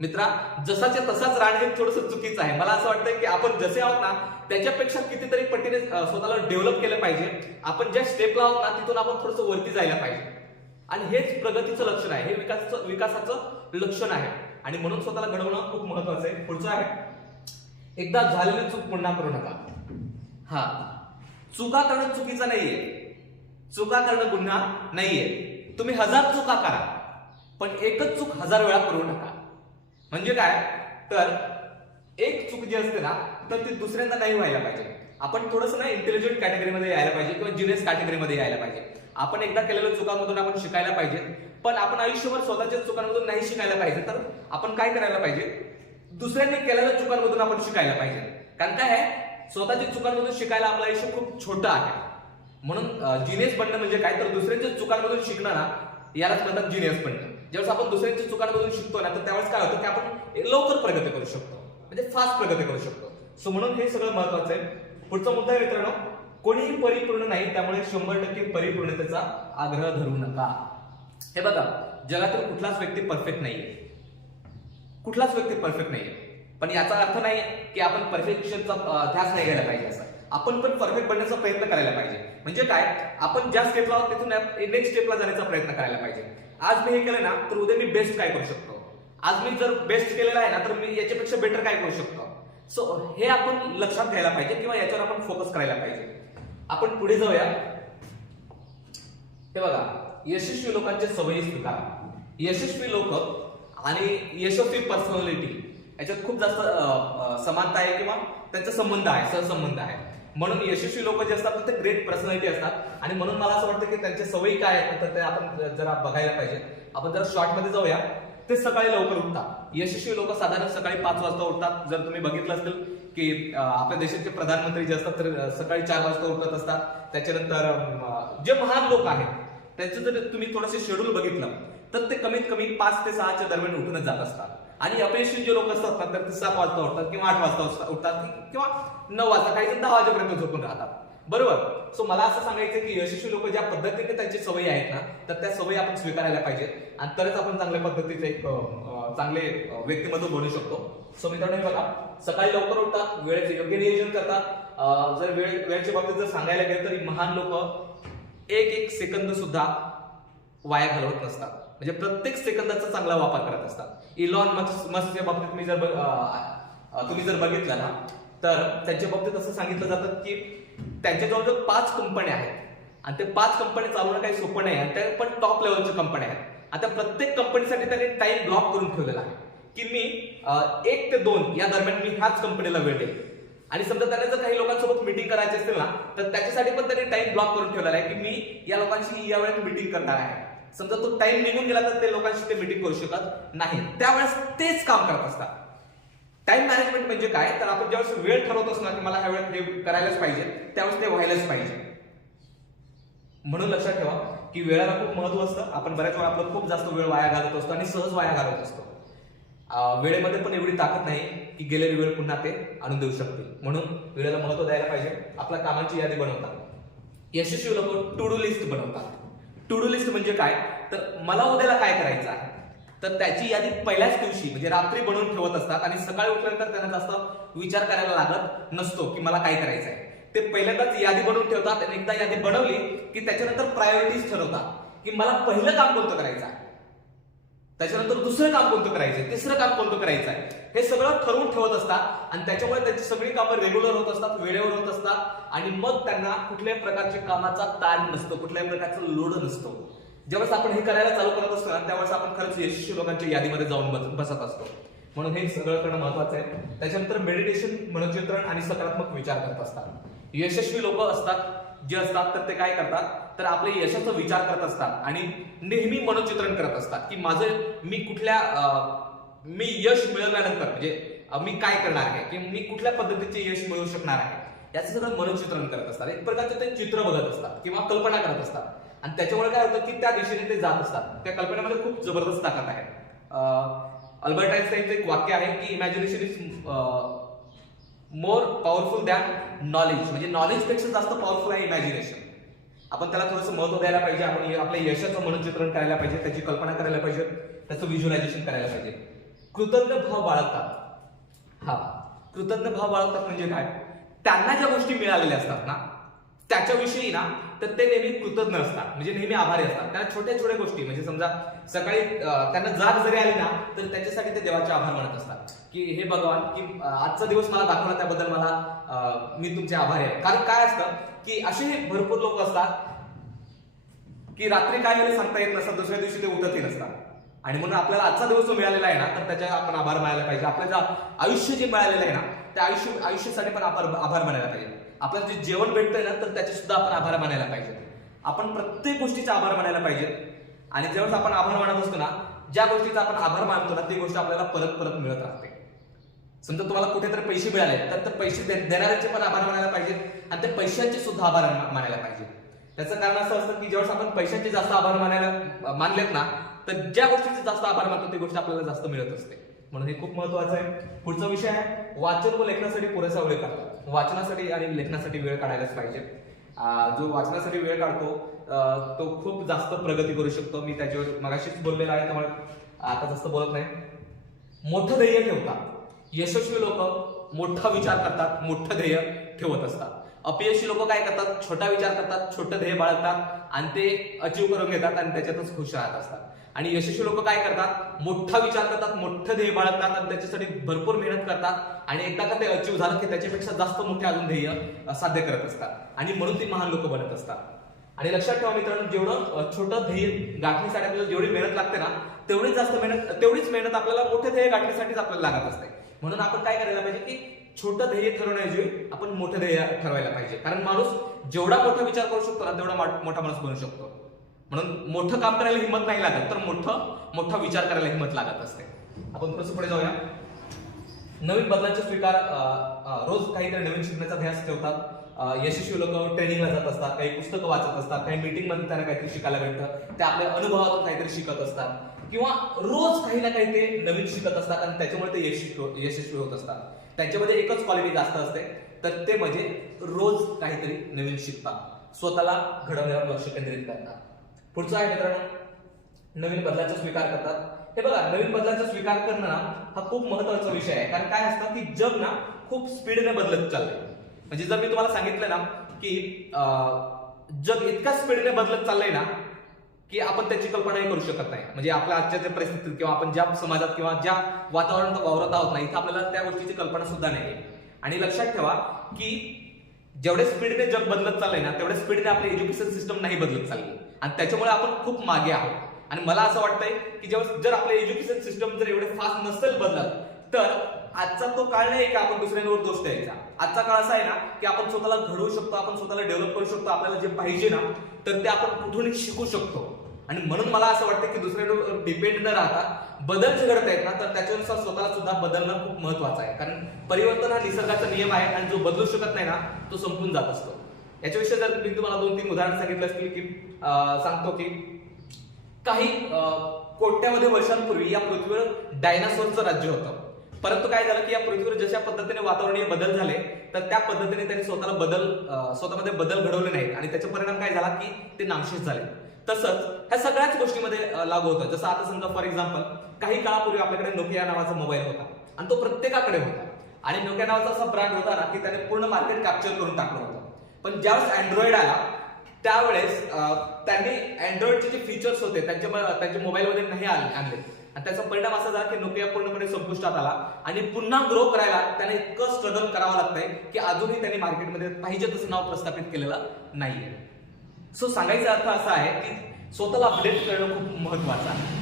मित्रा, जसाच्या तसाच राहणं हे थोडंसं चुकीचं आहे. मला असं वाटतं की आपण जसे आहोत ना त्याच्यापेक्षा कितीतरी पटीने स्वतःला डेव्हलप केलं पाहिजे. आपण ज्या स्टेपला आहोत ना तिथून आपण थोडंसं वरती जायला पाहिजे, आणि हेच प्रगतीचं लक्षण आहे, हे विकासाचं लक्षण आहे. आणि म्हणून स्वतःला घडवणं खूप महत्वाचं आहे. पुढचं आहे, एकदा झालेली चूक पुन्हा करू नका. हा, चुका करणं चुकीचं नाहीये, चुका करणं गुन्हा नाहीये. तुम्ही 1000 चुका करा, पण एकच चूक 1000 वेळा करू नका. म्हणजे काय, तर एक चूक जी असते ना तर ती दुसऱ्यांदा नाही व्हायला पाहिजे. आपण थोडंसं ना इंटेलिजंट कॅटेगरीमध्ये यायला पाहिजे किंवा जिनियस कॅटेगरीमध्ये यायला पाहिजे. आपण एकदा केलेल्या चुकांमधून आपण शिकायला पाहिजे, पण आपण आयुष्यभर स्वतःच्या चुकांमधून नाही शिकायला पाहिजे. तर आपण काय करायला पाहिजे, दुसऱ्यांनी केलेल्या चुकांमधून आपण शिकायला पाहिजे. कारण काय आहे, स्वतःच्या चुकांमधून शिकायला आपलं आयुष्य खूप छोटं आहे. म्हणून जिनियस बनणं म्हणजे काय, तर दुसऱ्यांच्या चुकांमधून शिकणं ना यालाच म्हणतात जिनियस बनणं. ज्यावेळेस आपण दुसऱ्यांच्या चुकांमधून शिकतो ना तर त्यावेळेस काय होतं की आपण लवकर प्रगती करू शकतो, म्हणजे फास्ट प्रगती करू शकतो. सो म्हणून हे सगळं महत्वाचं आहे. पुढचा मुद्दा आहे मित्रांनो, कोणीही परिपूर्ण नाही, त्यामुळे 100% परिपूर्णतेचा आग्रह धरू नका. हे बघा, जगातील कुठलाच व्यक्ती परफेक्ट नाहीये, कुठलाच व्यक्ती परफेक्ट नाहीये. पण याचा अर्थ नाही की आपण परफेक्शनचा ध्यास नाही घ्यायला पाहिजे. असं आपण पण परफेक्ट बनण्याचा प्रयत्न करायला पाहिजे. म्हणजे काय, आपण ज्या स्टेपला आहोत तिथून नेक्स्ट स्टेपला जाण्याचा प्रयत्न करायला पाहिजे. आज मी हे केलं ना तर उद्या मी बेस्ट काय करू शकतो, आज मी जर बेस्ट केलेलं आहे ना तर मी याच्यापेक्षा बेटर काय करू शकतो. सो हे आपण लक्षात घ्यायला पाहिजे किंवा याच्यावर आपण फोकस करायला पाहिजे. आपण पुढे जाऊया. हे बघा, यशस्वी लोकांच्या सवयी स्वीकारा. यशस्वी लोक आणि यशस्वी पर्सनॅलिटी याच्यात खूप जास्त समानता आहे किंवा त्यांचा संबंध आहे, सहसंबंध आहे. म्हणून यशस्वी लोक जे असतात ते ग्रेट पर्सनॅलिटी असतात, आणि म्हणून मला असं वाटतं की त्यांच्या सवयी काय आहेत तर ते आपण जरा बघायला पाहिजे. आपण जरा शॉर्ट मध्ये जाऊया. ते सकाळी लवकर उठतात. यशस्वी लोक साधारण सकाळी 5 वाजता उठतात. जर तुम्ही बघितलं असेल की आपल्या देशाचे प्रधानमंत्री जे असतात तर सकाळी 4 वाजता उठत असतात. त्याच्यानंतर जे महान लोक आहेत त्यांचं जर तुम्ही थोडंसं शेड्यूल बघितलं तर ते कमीत कमी 5 ते 6च्या दरम्यान उठूनच जात असतात. आणि अपयशी जे लोक असतात ना तर ते 7 वाजता उठतात किंवा 8 वाजता उठतात किंवा 9 वाजता, काही जण 10 वाजेपर्यंत झोपून राहतात. बरोबर. सो मला असं सांगायचं की यशस्वी लोक ज्या पद्धतीने त्यांची सवयी आहेत ना तर त्या सवयी आपण स्वीकारायला पाहिजे, आणि तरच आपण चांगल्या पद्धतीचे एक चांगले व्यक्तिमत्व बनू शकतो. सो मित्रांनो, बघा, सकाळी लवकर उठतात, वेळेचे योग्य नियोजन करतात. जर वेळेच्या बाबतीत जर सांगायला गेलं तरी महान लोक एक सेकंद सुद्धा वाया घालवत नसतात. म्हणजे प्रत्येक सेकंदाचा चांगला वापर करत असतात. इलॉन मस्कच्या बाबतीत तुम्ही जर बघितलं ना, तर त्यांच्या बाबतीत असं सांगितलं जातं की त्यांच्या जवळ 5 कंपन्या आहेत आणि ते 5 कंपन्या चालवणं काही सोपं नाही आणि त्या पण टॉप लेवलच्या कंपन्या आहेत. आता प्रत्येक कंपनीसाठी त्यांनी टाइम ब्लॉक करून ठेवलेला आहे की मी 1 ते 2 या दरम्यान मी ह्याच कंपनीला वेळ देईन. आणि समजा त्यांना जर काही लोकांसोबत मीटिंग करायची असेल ना, तर त्याच्यासाठी पण त्यांनी टाइम ब्लॉक करून ठेवलेला आहे की मी या लोकांशी या वेळेत मीटिंग करणार आहे. समजा तो टाइम निघून गेला तर ते लोकांशी ते मीटिंग करू शकत नाही, त्यावेळेस तेच काम करत असतात. टाइम मॅनेजमेंट म्हणजे काय, तर आपण ज्यावेळेस वेळ ठरवत असतो ना की मला ह्या वेळेत हे करायलाच पाहिजे, त्यावेळेस ते व्हायलाच पाहिजे. म्हणून लक्षात ठेवा की वेळेला खूप महत्व असतं. आपण बऱ्याच वेळा आपला खूप जास्त वेळ वाया घालत असतो आणि सहज वाया घालत असतो. वेळेमध्ये पण एवढी ताकद नाही की गेलेली वेळ पुन्हा ते आणून देऊ शकते. म्हणून वेळेला महत्व द्यायला पाहिजे. आपल्या कामांची यादी बनवतात. यशस्वी लोक टू डू लिस्ट बनवतात. टू डू लिस्ट म्हणजे काय, तर मला उद्याला काय करायचं आहे, तर त्याची यादी पहिल्याच दिवशी म्हणजे रात्री बनवून ठेवत असतात आणि सकाळी उठल्यानंतर त्यांना जास्त विचार करायला लागत नसतो की मला काय करायचं आहे. ते पहिल्यांदाच यादी बनवून ठेवतात आणि एकदा यादी बनवली की त्याच्यानंतर प्रायोरिटीज ठरवतात की मला पहिलं काम कोणतं करायचं आहे, त्याच्यानंतर दुसरं काम कोणतं करायचंय, तिसरं काम कोणतं करायचं आहे, हे सगळं ठरवून ठेवत असतात आणि त्याच्यामुळे त्यांची सगळी कामं रेग्युलर होत असतात, वेळेवर होत असतात आणि मग त्यांना कुठल्याही प्रकारच्या कामाचा ताण नसतो, कुठल्याही प्रकारचा लोड नसतो. ज्यावेळेस आपण हे करायला चालू करत असतो ना, त्यावेळेस आपण खरंच यशस्वी लोकांच्या यादीमध्ये जाऊन बसत असतो. म्हणून हे सगळं करणं महत्वाचं आहे. त्याच्यानंतर मेडिटेशन, मनोचित्रण आणि सकारात्मक विचार करत असतात. यशस्वी लोक जे असतात तर ते काय करतात, तर आपले यशाचा विचार करत असतात आणि नेहमी मनोचित्रण करत असतात की मी यश मिळवल्यानंतर म्हणजे मी काय करणार आहे, की मी कुठल्या पद्धतीचे यश मिळवू शकणार आहे, याचं सगळं मनोचित्रण करत असतात. एक प्रकारचं ते चित्र बघत असतात किंवा कल्पना करत असतात आणि त्याच्यामुळे काय होतं की त्या दिशेने ते जात असतात. त्या कल्पनेमध्ये खूप जबरदस्त ताकद आहे. अल्बर्ट आइन्स्टाईनचं एक वाक्य आहे की imagination is more powerful than knowledge. म्हणजे नॉलेज पेक्षा जास्त पॉवरफुल आहे इमॅजिनेशन. आपण त्याला थोडंसं महत्व द्यायला पाहिजे. आपण आपल्या यशाचं मनोचित्रण करायला पाहिजे, त्याची कल्पना करायला पाहिजे, त्याचं व्हिज्युअलायझेशन करायला पाहिजे. कृतज्ञ भाव बाळगतात. कृतज्ञ भाव बाळगतात म्हणजे काय, त्यांना ज्या गोष्टी मिळालेल्या असतात ना त्याच्याविषयी ना, तर ते नेहमी कृतज्ञ असतात, म्हणजे नेहमी आभारी असतात. त्यांना छोट्या छोट्या गोष्टी म्हणजे समजा सकाळी त्यांना जाग जरी आली ना, तर त्याच्यासाठी ते देवाचे आभार मानत असतात की हे भगवान की आजचा दिवस मला दाखवला त्याबद्दल मी तुमचे आभारी आहे. कारण काय असतं की असे भरपूर लोक असतात की रात्री काय वेळेला सांगता येत नसतात, दुसऱ्या दिवशी ते उठतही नसतात. आणि म्हणून आपल्याला आजचा दिवस जो मिळालेला आहे ना, तर त्याच्या आपण आभार मानायला पाहिजे. आपल्याला आयुष्य जे मिळालेलं आहे ना, त्या आयुष्यासाठी पण आभार मानायला पाहिजे. आपल्याला जे जेवण भेटतंय ना, तर त्याचे सुद्धा आपण आभार मानायला पाहिजे. आपण प्रत्येक गोष्टीचा आभार मानायला पाहिजे. आणि जेव्हा आपण आभार मानत असतो ना, ज्या गोष्टीचा आपण आभार मानतो ना, ती गोष्ट आपल्याला परत परत मिळत राहते. समजा तुम्हाला कुठेतरी पैसे मिळाले, तर पैसे देणाऱ्याचे पण आभार मानायला पाहिजे आणि त्या पैशांचे सुद्धा आभार मानायला पाहिजे. त्याचं कारण असं असतं की जेव्हा आपण पैशांचे जास्त आभार मानलेत ना, तर ज्या गोष्टीचे जास्त आभार मानतो ती गोष्ट आपल्याला जास्त मिळत असते. म्हणून हे खूप महत्वाचं आहे. पुढचा विषय आहे वाचन व लेखनासाठी पुरेसा वेळ काढतात. वाचनासाठी आणि लेखनासाठी वेळ काढायलाच पाहिजे. जो वाचनासाठी वेळ काढतो तो खूप जास्त प्रगती करू शकतो. मी त्याच्यावर मगाशीच बोललेला आहे, त्यामुळे आता जास्त बोलत नाही. मोठं ध्येय ठेवतात. यशस्वी लोक मोठा विचार करतात, मोठं ध्येय ठेवत असतात. अपयशी लोक काय करतात, छोटा विचार करतात, छोटं ध्येय बाळगतात आणि ते अचीव करून घेतात आणि त्याच्यातच खुश राहत असतात. आणि यशस्वी लोक काय करतात, मोठा विचार करतात, मोठं ध्येय बाळगतात आणि त्याच्यासाठी भरपूर मेहनत करतात आणि एकदा का ते अचीव झालं की त्याच्यापेक्षा जास्त मोठे अजून ध्येय साध्य करत असतात आणि म्हणून ते महान लोक बनत असतात. आणि लक्षात ठेवा मित्रांनो, जेवढं छोटं ध्येय गाठण्यासाठी आपल्याला जेवढी मेहनत लागते ना, तेवढीच मेहनत आपल्याला मोठे ध्येय गाठण्यासाठीच आपल्याला लागत असते. म्हणून आपण काय करायला पाहिजे की छोटं ध्येय ठरवण्याऐवजी आपण मोठं ध्येय ठरवायला पाहिजे. कारण माणूस जेवढा मोठा विचार करू शकतो ना, तेवढा मोठा माणूस बनू शकतो. म्हणून मोठं काम करायला हिंमत नाही लागत, तर मोठा विचार करायला हिंमत लागत असते. आपण थोडंसं पुढे जाऊया. नवीन बदलांचे स्वीकार, रोज काहीतरी नवीन शिकण्याचा ध्यास ठेवतात. यशस्वी लोक ट्रेनिंगला जात असतात, काही पुस्तकं वाचत असतात, काही मीटिंग मध्ये त्यांना काहीतरी शिकायला भेटतं, ते आपल्या अनुभवातून काहीतरी शिकत असतात किंवा रोज काही ना काही ते नवीन शिकत असतात आणि त्याच्यामुळे ते यशस्वी होत असतात. त्यांच्यामध्ये एकच क्वालिटी जास्त असते, तर ते म्हणजे रोज काहीतरी नवीन शिकतात, स्वतःला घडवण्यावर लक्ष केंद्रित करतात. पुढचं आहे मित्रांनो, नवीन बदलाचा स्वीकार करतात. हे बघा, नवीन बदलाचा स्वीकार करणं हा खूप महत्वाचा विषय आहे. कारण काय असतं की जग ना खूप स्पीडने बदलत चाललंय. म्हणजे जर मी तुम्हाला सांगितलं ना की जग इतका स्पीडने बदलत चाललंय ना, की आपण त्याची कल्पनाही करू शकत नाही. म्हणजे आपल्या आजच्या ज्या परिस्थितीत किंवा आपण ज्या समाजात किंवा ज्या वातावरणात वावरत आहोत ना, इथं आपल्याला त्या गोष्टीची कल्पना सुद्धा नाही. आणि लक्षात ठेवा की जेवढ्या स्पीडने जग बदलत चाललंय ना, तेवढ्या स्पीडने आपली एज्युकेशन सिस्टम नाही बदलत चालली आणि त्याच्यामुळे आपण खूप मागे आहोत. आणि मला असं वाटतंय की जर आपलं एज्युकेशन सिस्टम जर एवढे फास्ट नसेल बदलत, तर आजचा तो काळ नाही की आपण दुसऱ्यांवर दोष द्यायचा. आजचा काळ असा आहे ना की आपण स्वतःला घडवू शकतो, आपण स्वतःला डेव्हलप करू शकतो. आपल्याला जे पाहिजे ना, तर ते आपण कुठूनही शिकू शकतो. आणि म्हणून मला असं वाटतं की दुसऱ्यांवर डिपेंड न राहता बदल जे घडत आहेत ना, तर त्याच्यानुसार स्वतःला सुद्धा बदलणं खूप महत्वाचं आहे. कारण परिवर्तन हा निसर्गाचा नियम आहे आणि जो बदलू शकत नाही ना, तो संपून जात असतो. याच्याविषयी जर मी तुम्हाला 2-3 उदाहरण सांगितलं असतील की सांगतो की काही कोट्यावधी वर्षांपूर्वी या पृथ्वीवर डायनासोरचं राज्य होतं. परंतु काय झालं की या पृथ्वीवर जशा पद्धतीने वातावरणीय बदल झाले, तर त्या पद्धतीने त्यांनी स्वतःमध्ये बदल घडवले नाहीत आणि त्याचा परिणाम काय झाला की ते नामशेष झाले. तसंच ह्या सगळ्याच गोष्टीमध्ये लागू होतं. जसं आता समजा फॉर एक्झाम्पल काही काळापूर्वी आपल्याकडे नोकिया नावाचा मोबाईल होता आणि तो प्रत्येकाकडे होता आणि नोकिया नावाचा असा ब्रँड होता ना की त्याने पूर्ण मार्केट कॅप्चर करून टाकलं होतं. पण ज्यावेळेस अँड्रॉइड आला, त्यावेळेस त्यांनी अँड्रॉइडचे जे फीचर्स होते त्यांच्या मोबाईलमध्ये नाही आणले आणि त्याचा परिणाम असा झाला की नोकिया पूर्णपणे संपुष्टात आला आणि पुन्हा ग्रो करायला त्याने इतकं स्ट्रगल करावं लागतंय की अजूनही त्यांनी मार्केटमध्ये पाहिजे तसं नाव प्रस्थापित केलेलं नाहीये. सो सांगायचा अर्थ असा आहे की स्वतःला अपडेट करणं खूप महत्वाचं आहे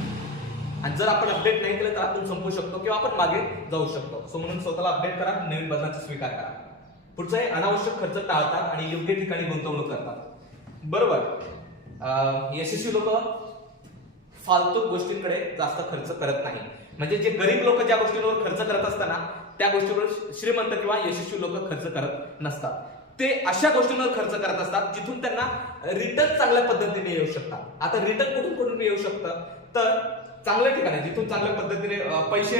आणि जर आपण अपडेट नाही केलं तर आपण संपू शकतो किंवा आपण मागे जाऊ शकतो. सो म्हणून स्वतःला अपडेट करा, नवीन बदलांचा स्वीकार करा. पुढचं आहे अनावश्यक खर्च टाळतात आणि योग्य ठिकाणी गुंतवणूक करतात. बरोबर, यशस्वी लोक फालतू गोष्टींकडे जास्त खर्च करत नाही. म्हणजे जे गरीब लोक ज्या गोष्टींवर खर्च करत असताना त्या गोष्टीवर श्रीमंत किंवा यशस्वी लोक खर्च करत नसतात. ते अशा गोष्टींवर खर्च करत असतात जिथून त्यांना रिटर्न चांगल्या पद्धतीने येऊ शकतात. आता रिटर्न कुठून येऊ शकतं, तर चांगल्या ठिकाणी जिथून चांगल्या पद्धतीने पैसे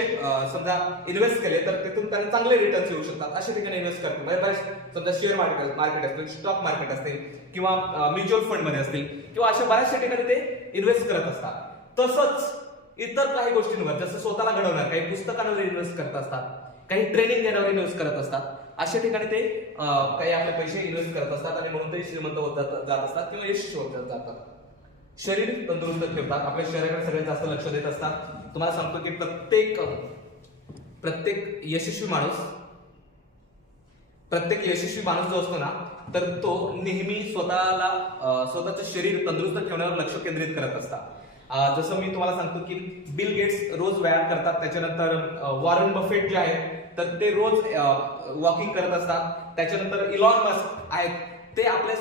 समजा इन्व्हेस्ट केले तर तिथून त्यांना चांगले रिटर्न्स येऊ शकतात. अशा ठिकाणी इन्व्हेस्ट करतो. म्हणजे समजा शेअर मार्केट असतील, स्टॉक मार्केट असतील किंवा म्युच्युअल फंड मध्ये असतील किंवा अशा बऱ्याचशा ठिकाणी ते इन्व्हेस्ट करत असतात. तसंच इतर काही गोष्टींवर जसं स्वतःला घडवणार, काही पुस्तकांवर इन्व्हेस्ट करत असतात, काही ट्रेनिंग देण्यावर इन्व्हेस्ट करत असतात. अशा ठिकाणी ते काही आपले पैसे इन्व्हेस्ट करत असतात आणि म्हणून ते श्रीमंत होत जात असतात किंवा यशस्वी होत जातात. शरीर तंदुरुस्त ठेवतात, आपल्या शरीराकडे सगळ्यात जास्त लक्ष देत असतात. तुम्हाला सांगतो की प्रत्येक यशस्वी माणूस जो असतो ना, तर तो नेहमी स्वतःचं शरीर तंदुरुस्त ठेवण्यावर लक्ष केंद्रित करत असतात. जसं मी तुम्हाला सांगतो की बिल गेट्स रोज व्यायाम करतात. त्याच्यानंतर वॉरन बफेट जे आहेत तर ते रोज वॉकिंग करत असतात. त्याच्यानंतर इलॉन मस्क आहेत, ते आपले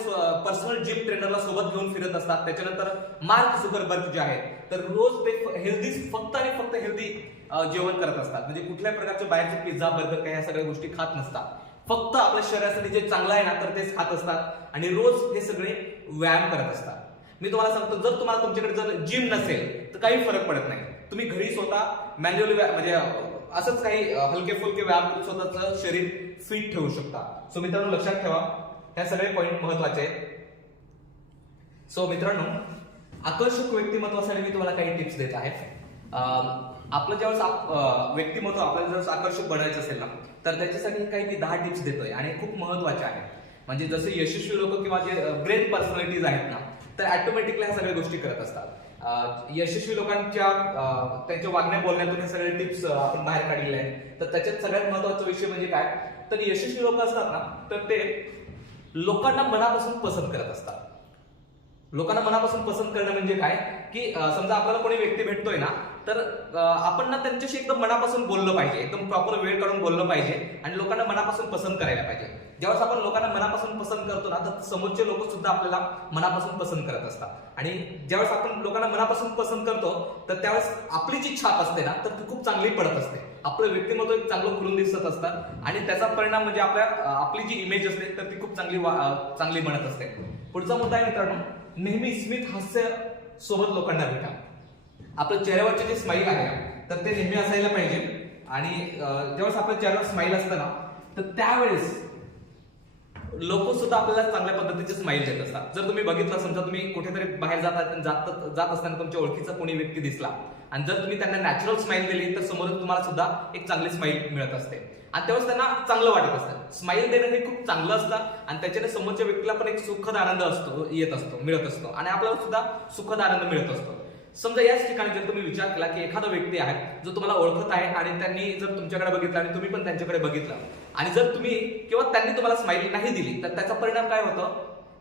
पर्सनल जिम ट्रेनरला सोबत घेऊन फिरत असतात. त्याच्यानंतर मार्क झुकरबर्ग जे आहेत तर रोज ते फक्त हेल्दी जेवण करत असतात. म्हणजे कुठल्याही प्रकारचे बाहेरचे पिझ्झा बर्गर काही या सगळ्या गोष्टी खात नसतात. फक्त आपल्या शरीरासाठी जे चांगलं आहे ना तर तेच खात असतात आणि रोज हे सगळे व्यायाम करत असतात. मी तुम्हाला सांगतो, जर तुम्हाला तुमच्याकडे जर जिम नसेल तर काही फरक पडत नाही. तुम्ही घरी स्वतः मॅन्युअली म्हणजे असंच काही हलके फुलके व्यायाम स्वतःचं शरीर फिट ठेवू शकता. सो मित्रांनो लक्षात ठेवा, हे सगळे पॉइंट महत्वाचे आहेत. सो मित्रांनो, आकर्षक व्यक्तिमत्वासाठी मी तुम्हाला काही टिप्स देत आहे. आपलं ज्यावेळेस व्यक्तिमत्व आपल्याला जर आकर्षक बनायचं असेल ना, तर त्याच्यासाठी काही मी 10 टिप्स देतोय आणि खूप महत्वाचे आहेत. म्हणजे जसे यशस्वी लोक किंवा जे ग्रेट पर्सनॅलिटीज आहेत ना, तर ऑटोमॅटिकली ह्या सगळ्या गोष्टी करत असतात. यशस्वी लोकांच्या त्यांच्या वागण्या बोलण्यातून हे सगळे टिप्स आपण बाहेर काढलेले आहेत. तर त्याच्यात सगळ्यात महत्वाचा विषय म्हणजे काय, तर यशस्वी लोक असतात ना, तर ते लोकांना मनापासून पसंत करत असतात. लोकांना मनापासून पसंत करणं म्हणजे काय की समजा आपल्याला कोणी व्यक्ती भेटतोय ना, तर आपण ना त्यांच्याशी एकदम मनापासून बोललं पाहिजे, एकदम प्रॉपर वेळ काढून बोललं पाहिजे आणि लोकांना मनापासून पसंत करायला पाहिजे. ज्यावेळेस आपण लोकांना मनापासून पसंत करतो ना, तर समोरचे लोक सुद्धा आपल्याला मनापासून पसंत करत असतात. आणि ज्यावेळेस आपण लोकांना मनापासून पसंत करतो तर त्यावेळेस आपली जी छाप असते ना, तर ती खूप चांगली पडत असते. आपलं व्यक्तिमत्व एक चांगलं खुलून दिसत असतं आणि त्याचा परिणाम म्हणजे आपली जी इमेज असते तर ती खूप चांगली बनत असते. पुढचा मुद्दा आहे मित्रांनो, नेहमी स्मित हास्य सोबत लोकांना भेटा. आपल्या चेहऱ्यावरचे जे स्माईल आहे तर ते नेहमी असायला पाहिजे. आणि ज्यावेळेस आपल्या चेहऱ्यावर स्माईल असतं ना, तर त्यावेळेस लोक सुद्धा आपल्याला चांगल्या पद्धतीचे स्माईल देत असतात. जर तुम्ही बघितलं, समजा तुम्ही कुठेतरी बाहेर जात असताना तुमच्या ओळखीचा कोणी व्यक्ती दिसला आणि जर तुम्ही त्यांना नॅचरल स्माइल दिली तर समोरून तुम्हाला सुद्धा एक चांगली स्माइल मिळत असते आणि तेव्हाच त्यांना चांगलं वाटत असतं. स्माइल देणं हे खूप चांगलं असतं आणि त्याच्याने समोरच्या व्यक्तीला पण एक सुखद आनंद असतो, मिळत असतो आणि आपल्याला सुद्धा सुखद आनंद मिळत असतो. समजा याच ठिकाणी जर तुम्ही विचार केला की एखादा व्यक्ती आहे जो तुम्हाला ओळखत आहे आणि त्यांनी जर तुमच्याकडे बघितलं आणि तुम्ही पण त्यांच्याकडे बघितलं आणि जर तुम्ही किंवा त्यांनी तुम्हाला स्माइल नाही दिली तर त्याचा परिणाम काय होतो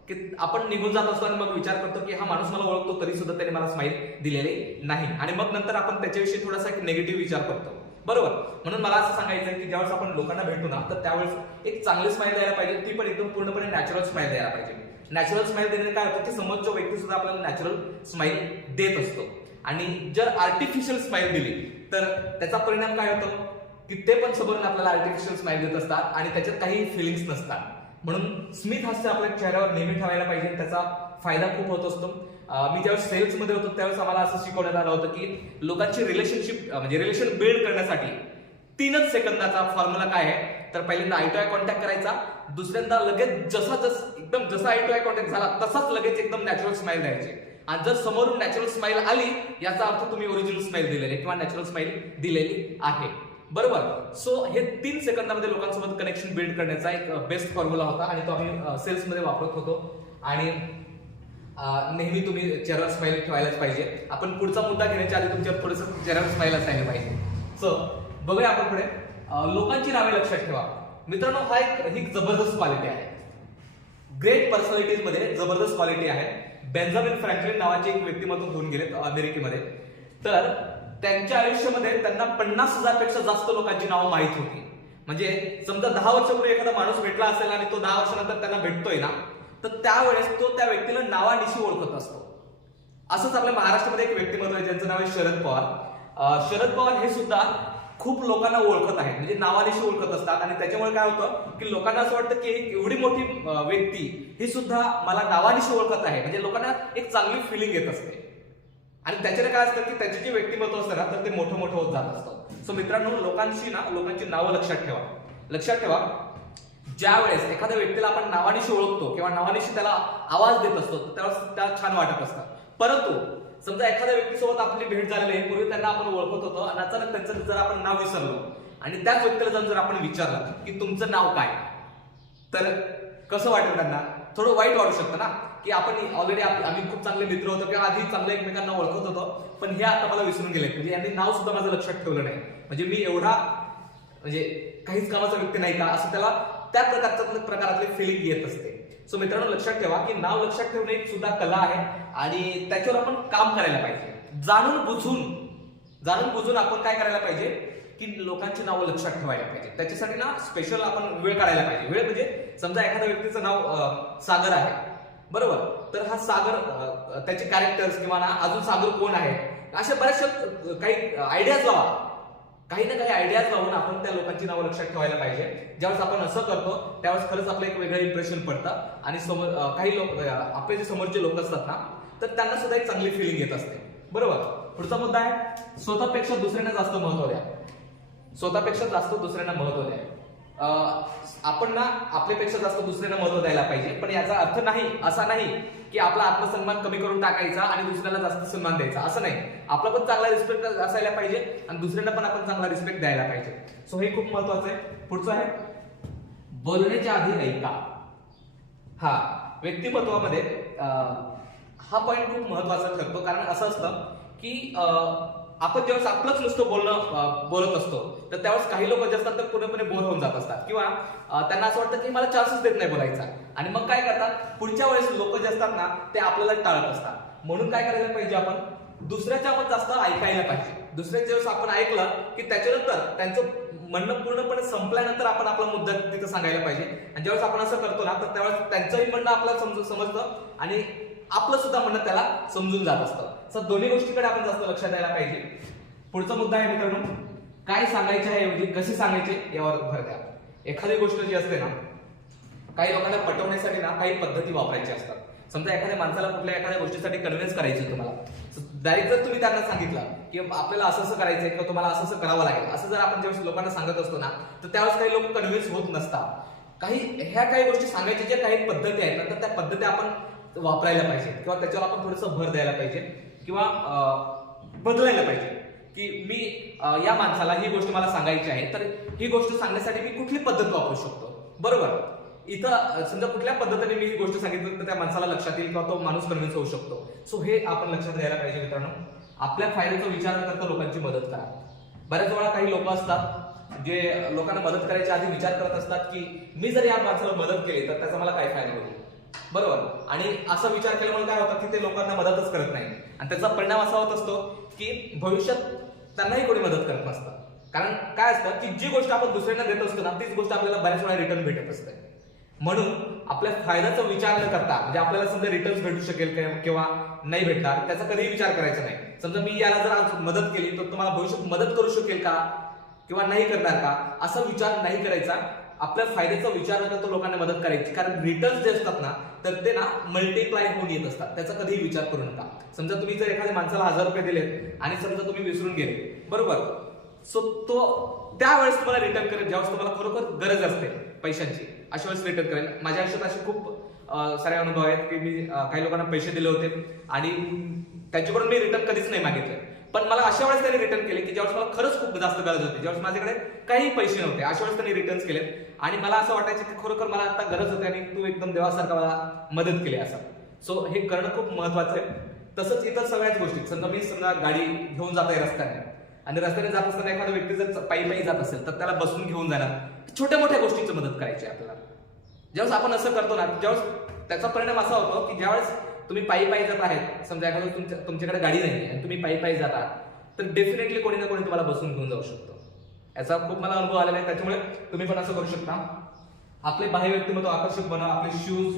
की आपण निघून जात असतो आणि मग विचार करतो की हा माणूस मला ओळखतो तरी सुद्धा त्याने मला स्माइल दिलेली नाही आणि मग नंतर आपण त्याच्याविषयी थोडासा एक निगेटिव्ह विचार करतो, बरोबर. म्हणून मला असं सांगायचं आहे की ज्यावेळेस आपण लोकांना भेटू ना तर त्यावेळेस एक चांगली स्माइल द्यायला पाहिजे, ती पण एकदम पूर्णपणे नॅचरल स्माइल द्यायला पाहिजे. नॅचरल स्माइल देण्याने काय होतं की समोरचा व्यक्ती सुद्धा आपल्याला नॅचरल स्माइल देत असतो आणि जर आर्टिफिशियल स्माइल दिली तर त्याचा परिणाम काय होतो की ते पण समोरून आपल्याला आर्टिफिशियल स्माइल देत असतात आणि त्याच्यात काही फिलिंग्स नसतात. म्हणून स्मित हास्य आपल्या चेहऱ्यावर नेहमी ठेवायला पाहिजे, त्याचा फायदा खूप होत असतो. मी ज्यावेळेस सेल्स मध्ये होतो त्यावेळेस आम्हाला असं शिकवण्यात आलं होतं की लोकांची रिलेशन बिल्ड करण्यासाठी 3च सेकंदाचा फॉर्म्युला काय आहे तर पहिल्यांदा आय टू आय कॉन्टॅक्ट करायचा, दुसऱ्यांदा लगेच जसा आय टू आय कॉन्टॅक्ट झाला तसाच लगेच एकदम नॅचरल स्माइल द्यायची आणि जर समोरून नॅचरल स्माइल आली याचा अर्थ तुम्ही ओरिजिनल स्माइल दिलेली किंवा नॅचरल स्माइल दिलेली आहे, बरोबर. सो हे 3 सेकंदामध्ये लोकांसोबत कनेक्शन बिल्ड करण्याचा एक बेस्ट फॉर्म्युला होता आणि तो आम्ही सेल्स मध्ये वापरत होतो आणि नेहमी तुम्ही चेहऱ्यावर स्माइल ठेवायलाच पाहिजे. आपण पुढचा मुद्दा घेण्याच्या आधी तुमच्या थोडंसं चेहऱ्यावर स्माइल असायला पाहिजे. सो बघूया आपण पुढे. लोकांची नावे लक्षात ठेवा. मित्रांनो ही एक जबरदस्त क्वालिटी आहे. ग्रेट पर्सनॅलिटीज मध्ये जबरदस्त क्वालिटी आहे. बेंजामिन फ्रँकलिन नावाचे एक व्यक्तिमत्व होऊन गेलेत अमेरिकेमध्ये. तर त्यांच्या आयुष्यामध्ये त्यांना 50,000 पेक्षा जास्त लोकांची नावं माहित होती. म्हणजे समजा 10 वर्षापूर्वी एखादा माणूस भेटला असेल आणि तो 10 वर्षानंतर त्यांना भेटतोय ना तर त्यावेळेस तो त्या व्यक्तीला नावानिशी ओळखत असतो. असंच आपल्या महाराष्ट्रामध्ये एक व्यक्तिमत्व आहे ज्यांचं नाव आहे शरद पवार. शरद पवार हे सुद्धा खूप लोकांना ओळखत आहेत, म्हणजे नावानिशी ओळखत असतात आणि त्याच्यामुळे काय होतं की लोकांना असं वाटतं की एवढी मोठी व्यक्ती ही सुद्धा मला नावानिशी ओळखत आहे, म्हणजे लोकांना एक चांगली फिलिंग येत असते आणि त्याच्याने काय असतं की त्याचे जे व्यक्तिमत्व असतं ना तर ते मोठं मोठं होत जात असतं. सो मित्रांनो लोकांची नावं लक्षात ठेवा. ज्या वेळेस एखाद्या व्यक्तीला आपण नावानिशी ओळखतो किंवा नावानिशी त्याला आवाज देत असतो त्यावेळेस त्याला छान वाटत असतं. परंतु समजा एखाद्या व्यक्तीसोबत आपली भेट झालेली आहे, पूर्वी त्यांना आपण ओळखत होतो आणि अचानक त्यांचं जर आपण नाव विसरलो आणि त्याच व्यक्तीला जाऊन जर आपण विचारलं की तुमचं नाव काय तर कसं वाटेल त्यांना? थोडं वाईट वाटू शकतं ना की आपण ऑलरेडी आम्ही खूप चांगले मित्र होतो किंवा आधी चांगलं एकमेकांना ओळखत होतो पण हे आता मला विसरून गेले, म्हणजे यांनी नाव सुद्धा माझं लक्षात ठेवलं नाही, म्हणजे मी एवढा म्हणजे काहीच कामाचा व्यक्ती नाही का असं त्याला त्या प्रकारातली फिलिंग येत असते. सो मित्रांनो लक्षात ठेवा की नाव लक्षात ठेवणे एक सुद्धा कला आहे आणि त्याच्यावर आपण काम करायला पाहिजे. जाणून बुजून आपण काय करायला पाहिजे की लोकांची नावं लक्षात ठेवायला पाहिजे. त्याच्यासाठी ना स्पेशल आपण वेळ काढायला पाहिजे. वेळ म्हणजे समजा एखाद्या व्यक्तीचं नाव सागर आहे, बरोबर, तर हा सागर त्याचे कॅरेक्टर्स किंवा ना अजून सागर कोण आहे अशा बऱ्याचशा काही आयडियाज लावून आपण त्या लोकांची नावं लक्षात ठेवायला पाहिजे. ज्यावेळेस आपण असं करतो त्यावेळेस खरंच आपलं एक वेगळं इम्प्रेशन पडतं आणि काही लोक आपले जे समोरचे लोक असतात ना तर त्यांना सुद्धा एक चांगली फिलिंग येत असते, बरोबर. पुढचा मुद्दा आहे स्वतःपेक्षा दुसऱ्यांना जास्त महत्व द्या. आपण ना आपल्यापेक्षा जास्त दुसऱ्यांना महत्व द्यायला पाहिजे, पण याचा अर्थ असा नाही की आपला आत्मसन्मान कमी करून टाकायचा आणि दुसऱ्याला जास्त सन्मान द्यायचा, असं नाही. आपला पण चांगला रिस्पेक्ट असायला पाहिजे आणि दुसऱ्यांना पण आपण चांगला रिस्पेक्ट द्यायला पाहिजे. सो हे खूप महत्वाचं आहे. पुढचं आहे बोलण्याच्या आधी ऐका. हा व्यक्तिमत्वामध्ये हा पॉइंट खूप महत्वाचा ठरतो, कारण असं असतं की आपण ज्यावेळेस आपलंच नुसतं बोलत असतो तर त्यावेळेस काही लोक जे असतात तर पूर्णपणे बोर होऊन जात असतात किंवा त्यांना असं वाटतं की मला चान्सच देत नाही बोलायचा आणि मग काय करतात पुढच्या वेळेस लोक जे असतात ना ते आपल्याला टाळत असतात. म्हणून काय करायला पाहिजे आपण दुसऱ्याच्या मत जास्त ऐकायला पाहिजे. दुसऱ्याच्या वेळेस आपण ऐकलं की त्याच्यानंतर त्यांचं म्हणणं पूर्णपणे संपल्यानंतर आपण आपला मुद्दा तिथं सांगायला पाहिजे आणि ज्यावेळेस आपण असं करतो ना तर त्यावेळेस त्यांचंही म्हणणं आपल्याला समजतं आणि आपलं सुद्धा म्हणणं त्याला समजून जात असतं. सर दोन्ही गोष्टीकडे आपण जास्त लक्ष द्यायला पाहिजे. पुढचा मुद्दा आहे मित्रांनो काय सांगायचे आहे ऐवजी कसे सांगायचे यावर भर द्या. एखादी गोष्ट जी असते ना काही लोकांना पटवण्यासाठी ना काही पद्धती वापरायच्या असतात. समजा एखाद्या माणसाला कुठल्या एखाद्या गोष्टीसाठी कन्व्हिन्स करायचं तुम्हाला डायरेक्ट जर तुम्ही त्यांना सांगितलं की आपल्याला असं करायचंय किंवा तुम्हाला असं करावं लागेल असं जर आपण ज्यावेळेस लोकांना सांगत असतो ना तर त्यावेळेस काही लोक कन्व्हिन्स होत नसतात. काही गोष्टी सांगायच्या ज्या काही पद्धती आहेत तर त्या पद्धती आपण वापरायला पाहिजे किंवा त्याच्यावर आपण थोडंसं भर द्यायला पाहिजे किंवा बदलायला पाहिजे. की मी या माणसाला ही गोष्ट मला सांगायची आहे, तर ही गोष्ट सांगण्यासाठी मी कुठली पद्धत वापरू शकतो. बरोबर, इथं समजा कुठल्या पद्धतीने मी ही गोष्ट सांगितली तर त्या माणसाला लक्षात येईल किंवा तो माणूस कन्व्हिन्स होऊ शकतो. सो हे आपण लक्षात घ्यायला पाहिजे मित्रांनो. आपल्या फायद्याचा विचार न करता लोकांची मदत करा. बऱ्याच वेळा काही लोक असतात जे लोकांना मदत करायच्या आधी विचार करत असतात की मी जर या माणसाला मदत केली तर त्याचा मला काय फायदा होईल. बरोबर, आणि असा विचार केल्यामुळे काय होतं की ते लोकांना मदतच करत नाही आणि त्याचा परिणाम असा होत असतो की भविष्यात त्यांनाही कोणी मदत करत नसतं. कारण काय असतं की जी गोष्ट आपण दुसऱ्यांना देत असतो ना तीच गोष्ट आपल्याला बऱ्याच वेळा रिटर्न भेटत असते. म्हणून आपल्या फायद्याचा विचार न करता, म्हणजे आपल्याला समजा रिटर्न भेटू शकेल किंवा नाही भेटणार त्याचा कधीही विचार करायचा नाही. समजा मी याला जर आज मदत केली तर तुम्हाला भविष्यात मदत करू शकेल का किंवा नाही करणार का, असा विचार नाही करायचा. आपल्या फायद्याचा विचार न करता लोकांना मदत करायची. कारण रिटर्न्स जे असतात ना तर ते ना मल्टिप्लाय होऊन येत असतात. त्याचा कधीही विचार करू नका. समजा तुम्ही जर एखाद्या माणसाला 1000 रुपये दिलेत आणि समजा तुम्ही विसरून गेले, बरोबर, सो तो त्यावेळेस तुम्हाला रिटर्न करेल ज्यावेळेस तुम्हाला खरोखर गरज असते पैशांची, अशा वेळेस रिटर्न करेल. माझ्या आयुष्यात असे खूप सारे अनुभव आहेत की मी काही लोकांना पैसे दिले होते आणि त्यांच्याकडून मी रिटर्न कधीच नाही मागितले. पण मला अशा वेळेस त्यांनी रिटर्न केले की ज्यावेळेस मला खरंच खूप जास्त गरज होती, ज्यावेळेस माझ्याकडे काही पैसे नव्हते, अशा वेळेस त्यांनी रिटर्न्स केले आणि मला असं वाटायचं की खरोखर मला आता गरज होती आणि तू एकदम देवासारखा मला मदत केली असं. सो हे करणं खूप महत्वाचं आहे. तसंच इतर सगळ्याच गोष्टी, समजा गाडी घेऊन जात आहे रस्त्याने आणि रस्त्याने जात असताना एखादा व्यक्ती जर पायी जात असेल तर त्याला बसून घेऊन जाणार, छोट्या मोठ्या गोष्टींची मदत करायची आपल्याला. ज्यावेळेस आपण असं करतो ना ज्यावेळेस त्याचा परिणाम असा होतो की ज्यावेळेस तुम्ही पायी जात आहेत, समजा एखादं तुमच्याकडे गाडी नाही आणि तुम्ही पायी जात आहात तर डेफिनेटली कोणी ना कोणी तुम्हाला बसून घेऊन जाऊ शकतो. याचा खूप मला अनुभव आलेला आहे. त्याच्यामुळे तुम्ही पण असं करू शकता. आपले बाह्य व्यक्तिमत्व आकर्षक बनवा. आपले शूज,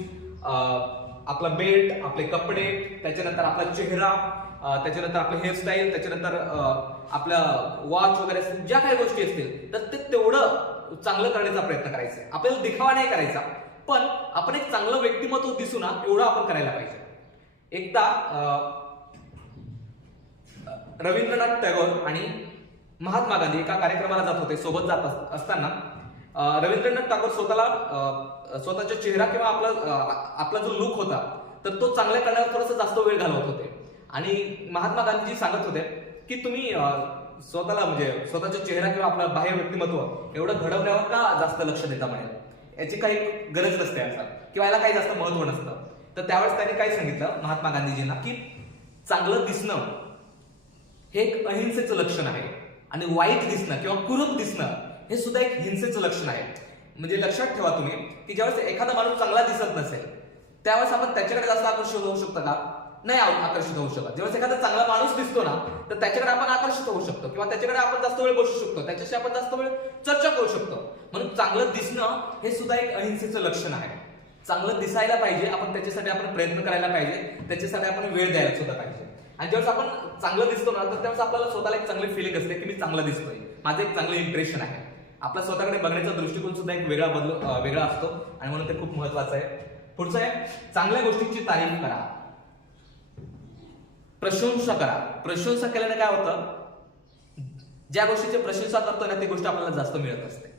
आपला बेल्ट, आपले कपडे, त्याच्यानंतर आपला चेहरा, त्याच्यानंतर आपलं हेअरस्टाईल, त्याच्यानंतर आपला वॉच वगैरे ज्या काही गोष्टी असतील तर ते तेवढं चांगलं करण्याचा प्रयत्न करायचा आहे. आपल्याला दिखावा नाही करायचा, पण आपण एक चांगलं व्यक्तिमत्व दिसू ना एवढं आपण करायला पाहिजे. एकदा रवींद्रनाथ टागोर आणि महात्मा गांधी एका कार्यक्रमाला जात होते. सोबत जात असताना रवींद्रनाथ टागोर स्वतःचा चेहरा किंवा आपला जो लुक होता तर तो चांगल्या करण्यावर थोडासा जास्त वेळ घालवत होते आणि महात्मा गांधीजी सांगत होते की तुम्ही स्वतःला म्हणजे स्वतःचा चेहरा किंवा आपलं बाह्य व्यक्तिमत्व एवढं घडवण्यावर का जास्त लक्ष देता म्हणे, याची काही गरज नसते असं किंवा याला काही जास्त महत्व नसतं. तर त्यावेळेस त्यांनी काय सांगितलं महात्मा गांधीजींना की चांगलं दिसणं हे एक अहिंसेचं लक्षण आहे आणि वाईट दिसणं किंवा कुरूप दिसणं हे सुद्धा एक हिंसेचं लक्षण आहे. म्हणजे लक्षात ठेवा तुम्ही की ज्यावेळेस एखादा माणूस चांगला दिसत नसेल त्यावेळेस आपण त्याच्याकडे जास्त आकर्षित होऊ शकतो का? नाही आकर्षित होऊ शकत. ज्यावेळेस एखादा चांगला माणूस दिसतो ना तर त्याच्याकडे आपण आकर्षित होऊ शकतो किंवा त्याच्याकडे आपण जास्त वेळ बसू शकतो, त्याच्याशी आपण जास्त वेळ चर्चा करू शकतो. म्हणून चांगलं दिसणं हे सुद्धा एक अहिंसेचं लक्षण आहे. चांगलं दिसायला पाहिजे, आपण त्याच्यासाठी आपण प्रयत्न करायला पाहिजे, त्याच्यासाठी आपण वेळ द्यायला सुद्धा पाहिजे. आणि ज्यावेळेस आपण चांगलं दिसतो ना तर त्यावेळेस आपल्याला स्वतःला एक चांगली फिलिंग असते की मी चांगला दिसतोय, माझं एक चांगलं इम्प्रेशन आहे. आपला स्वतःकडे बघण्याचा दृष्टिकोन सुद्धा एक वेगळा असतो आणि म्हणून ते खूप महत्वाचं आहे. पुढचं आहे चांगल्या गोष्टींची तारीफ करा, प्रशंसा करा. प्रशंसा केल्याने काय होतं, ज्या गोष्टीची प्रशंसा करतो ना ती गोष्ट आपल्याला जास्त मिळत असते.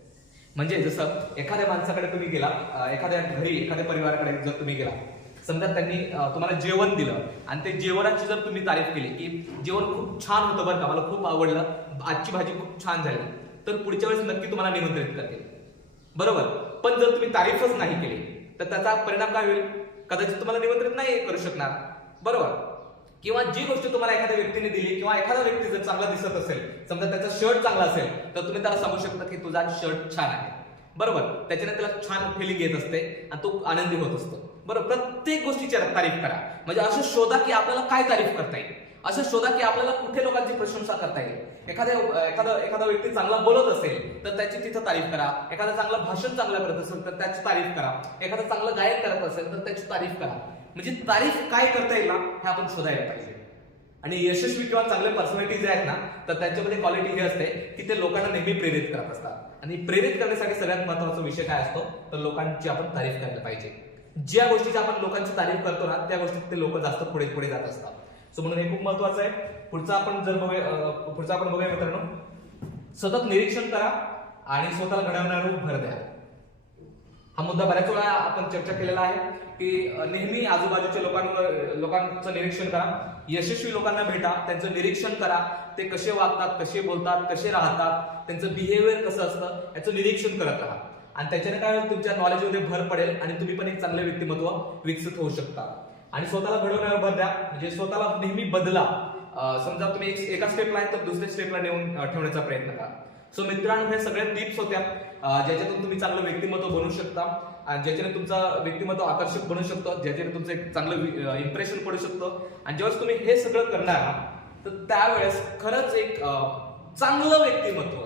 म्हणजे जसं एखाद्या माणसाकडे तुम्ही गेला, एखाद्या घरी एखाद्या परिवाराकडे जर तुम्ही गेला, समजा त्यांनी तुम्हाला जेवण दिलं आणि ते जेवणाची जर तुम्ही तारीफ केली की जेवण खूप छान होतं बरं का, मला खूप आवडलं, आजची भाजी खूप छान झाली, तर पुढच्या वेळेस नक्की तुम्हाला निमंत्रित करतील. बरोबर. पण जर तुम्ही तारीफच नाही केली तर त्याचा परिणाम काय होईल, कदाचित तुम्हाला निमंत्रित नाही करू शकणार. बरोबर. किंवा जी गोष्ट तुम्हाला एखाद्या व्यक्तीने दिली किंवा एखादा व्यक्ती जर चांगला दिसत असेल, समजा त्याचा शर्ट चांगला असेल तर तुम्ही त्याला सांगू शकता की तुझा शर्ट छान आहे. बरोबर. त्याच्याने त्याला छान फिलिंग येत असते आणि तो आनंदी होत असतो. बरोबर. प्रत्येक गोष्टीची तारीफ करा. म्हणजे असं शोधा की आपल्याला काय तारीफ करता येईल, असं शोधा की आपल्याला कुठे लोकांची प्रशंसा करता येईल. एखादा व्यक्ती चांगला बोलत असेल तर त्याची तिथं तारीफ करा. एखादा चांगलं भाषण चांगलं करत असेल तर त्याची तारीफ करा. एखादा चांगलं गायन करत असेल तर त्याची तारीफ करा. म्हणजे तारीफ काय करता येईल ना हे आपण शोधायला पाहिजे. आणि यशस्वी किंवा चांगले पर्सनॅलिटी जे आहेत ना तर त्यांच्यामध्ये क्वालिटी ही असते की ते लोकांना नेहमी प्रेरित करत असतात. आणि प्रेरित करण्यासाठी सगळ्यात महत्त्वाचा विषय काय असतो तर लोकांची आपण तारीफ करायला पाहिजे. ज्या गोष्टीची आपण लोकांची तारीफ करतो ना त्या गोष्टीत ते लोक जास्त पुढे जात असतात. सो म्हणून हे खूप महत्वाचं आहे. पुढचं आपण बघूया मित्रांनो, सतत निरीक्षण करा आणि स्वतःला घडवण्यावर भर द्या. हा मुद्दा बऱ्याच वेळा आपण चर्चा केलेला आहे की नेहमी आजूबाजूच्या लोकांचं निरीक्षण करा, यशस्वी लोकांना भेटा, त्यांचं निरीक्षण करा, ते कसे वागतात, कसे बोलतात, कसे राहतात, त्यांचं बिहेवियर कसं असतं याचं निरीक्षण करत राहा. आणि त्याच्याने काय होईल, तुमच्या नॉलेजमध्ये भर पडेल आणि तुम्ही पण एक चांगलं व्यक्तिमत्व विकसित होऊ शकता. आणि स्वतःला घडवण्यावर भर द्या, म्हणजे स्वतःला नेहमी बदला. समजा तुम्ही एका स्टेपला आहे तर दुसऱ्या स्टेपला नेऊन ठेवण्याचा प्रयत्न करा. सो मित्रांनो, हे सगळ्या टिप्स होत्या ज्याच्यातून तुम्ही चांगलं व्यक्तिमत्व बनवू शकता, ज्याच्याने तुमचं व्यक्तिमत्व आकर्षक बनू शकतं, ज्याच्याने तुमचं एक चांगलं इम्प्रेशन पडू शकतं. आणि जेव्हा तुम्ही हे सगळं करणार तर त्यावेळेस खरंच एक चांगलं व्यक्तिमत्व,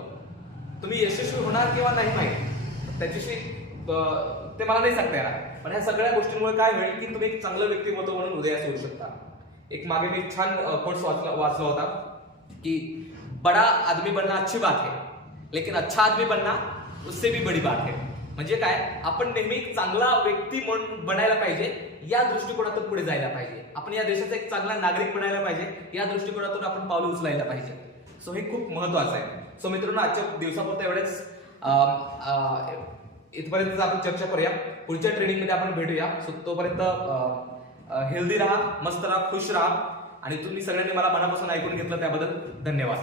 तुम्ही यशस्वी होणार किंवा नाही माहिती त्याच्याशी ते मला नाही सांगता येणार, पण ह्या सगळ्या गोष्टींमुळे काय होईल की तुम्ही एक चांगलं व्यक्तिमत्व म्हणून उदयास येऊ शकता. एक मागे मी छान कोट्स वाचला होता की बड़ा आदमी बनना अच्छी बात है, लेकिन अच्छा आदमी बनना उससे भी बड़ी बात है. म्हणजे काय, आपण नेहमी एक चांगला व्यक्ती म्हणून बनायला पाहिजे, या दृष्टिकोनातून पुढे जायला पाहिजे. आपण या देशाचा एक चांगला नागरिक बनायला पाहिजे, या दृष्टिकोनातून आपण पावलं उचलायला पाहिजे. सो हे खूप महत्वाचं आहे. सो मित्रांनो, आजच्या दिवसापुरतं एवढेच. इथपर्यंत आपण चर्चा करूया, पुढच्या ट्रेनिंग मध्ये आपण भेटूया. सो तोपर्यंत हेल्दी राहा, मस्त राहा, खुश राहा. आणि तुम्ही सगळ्यांनी मला मनापासून ऐकून घेतलं त्याबद्दल धन्यवाद.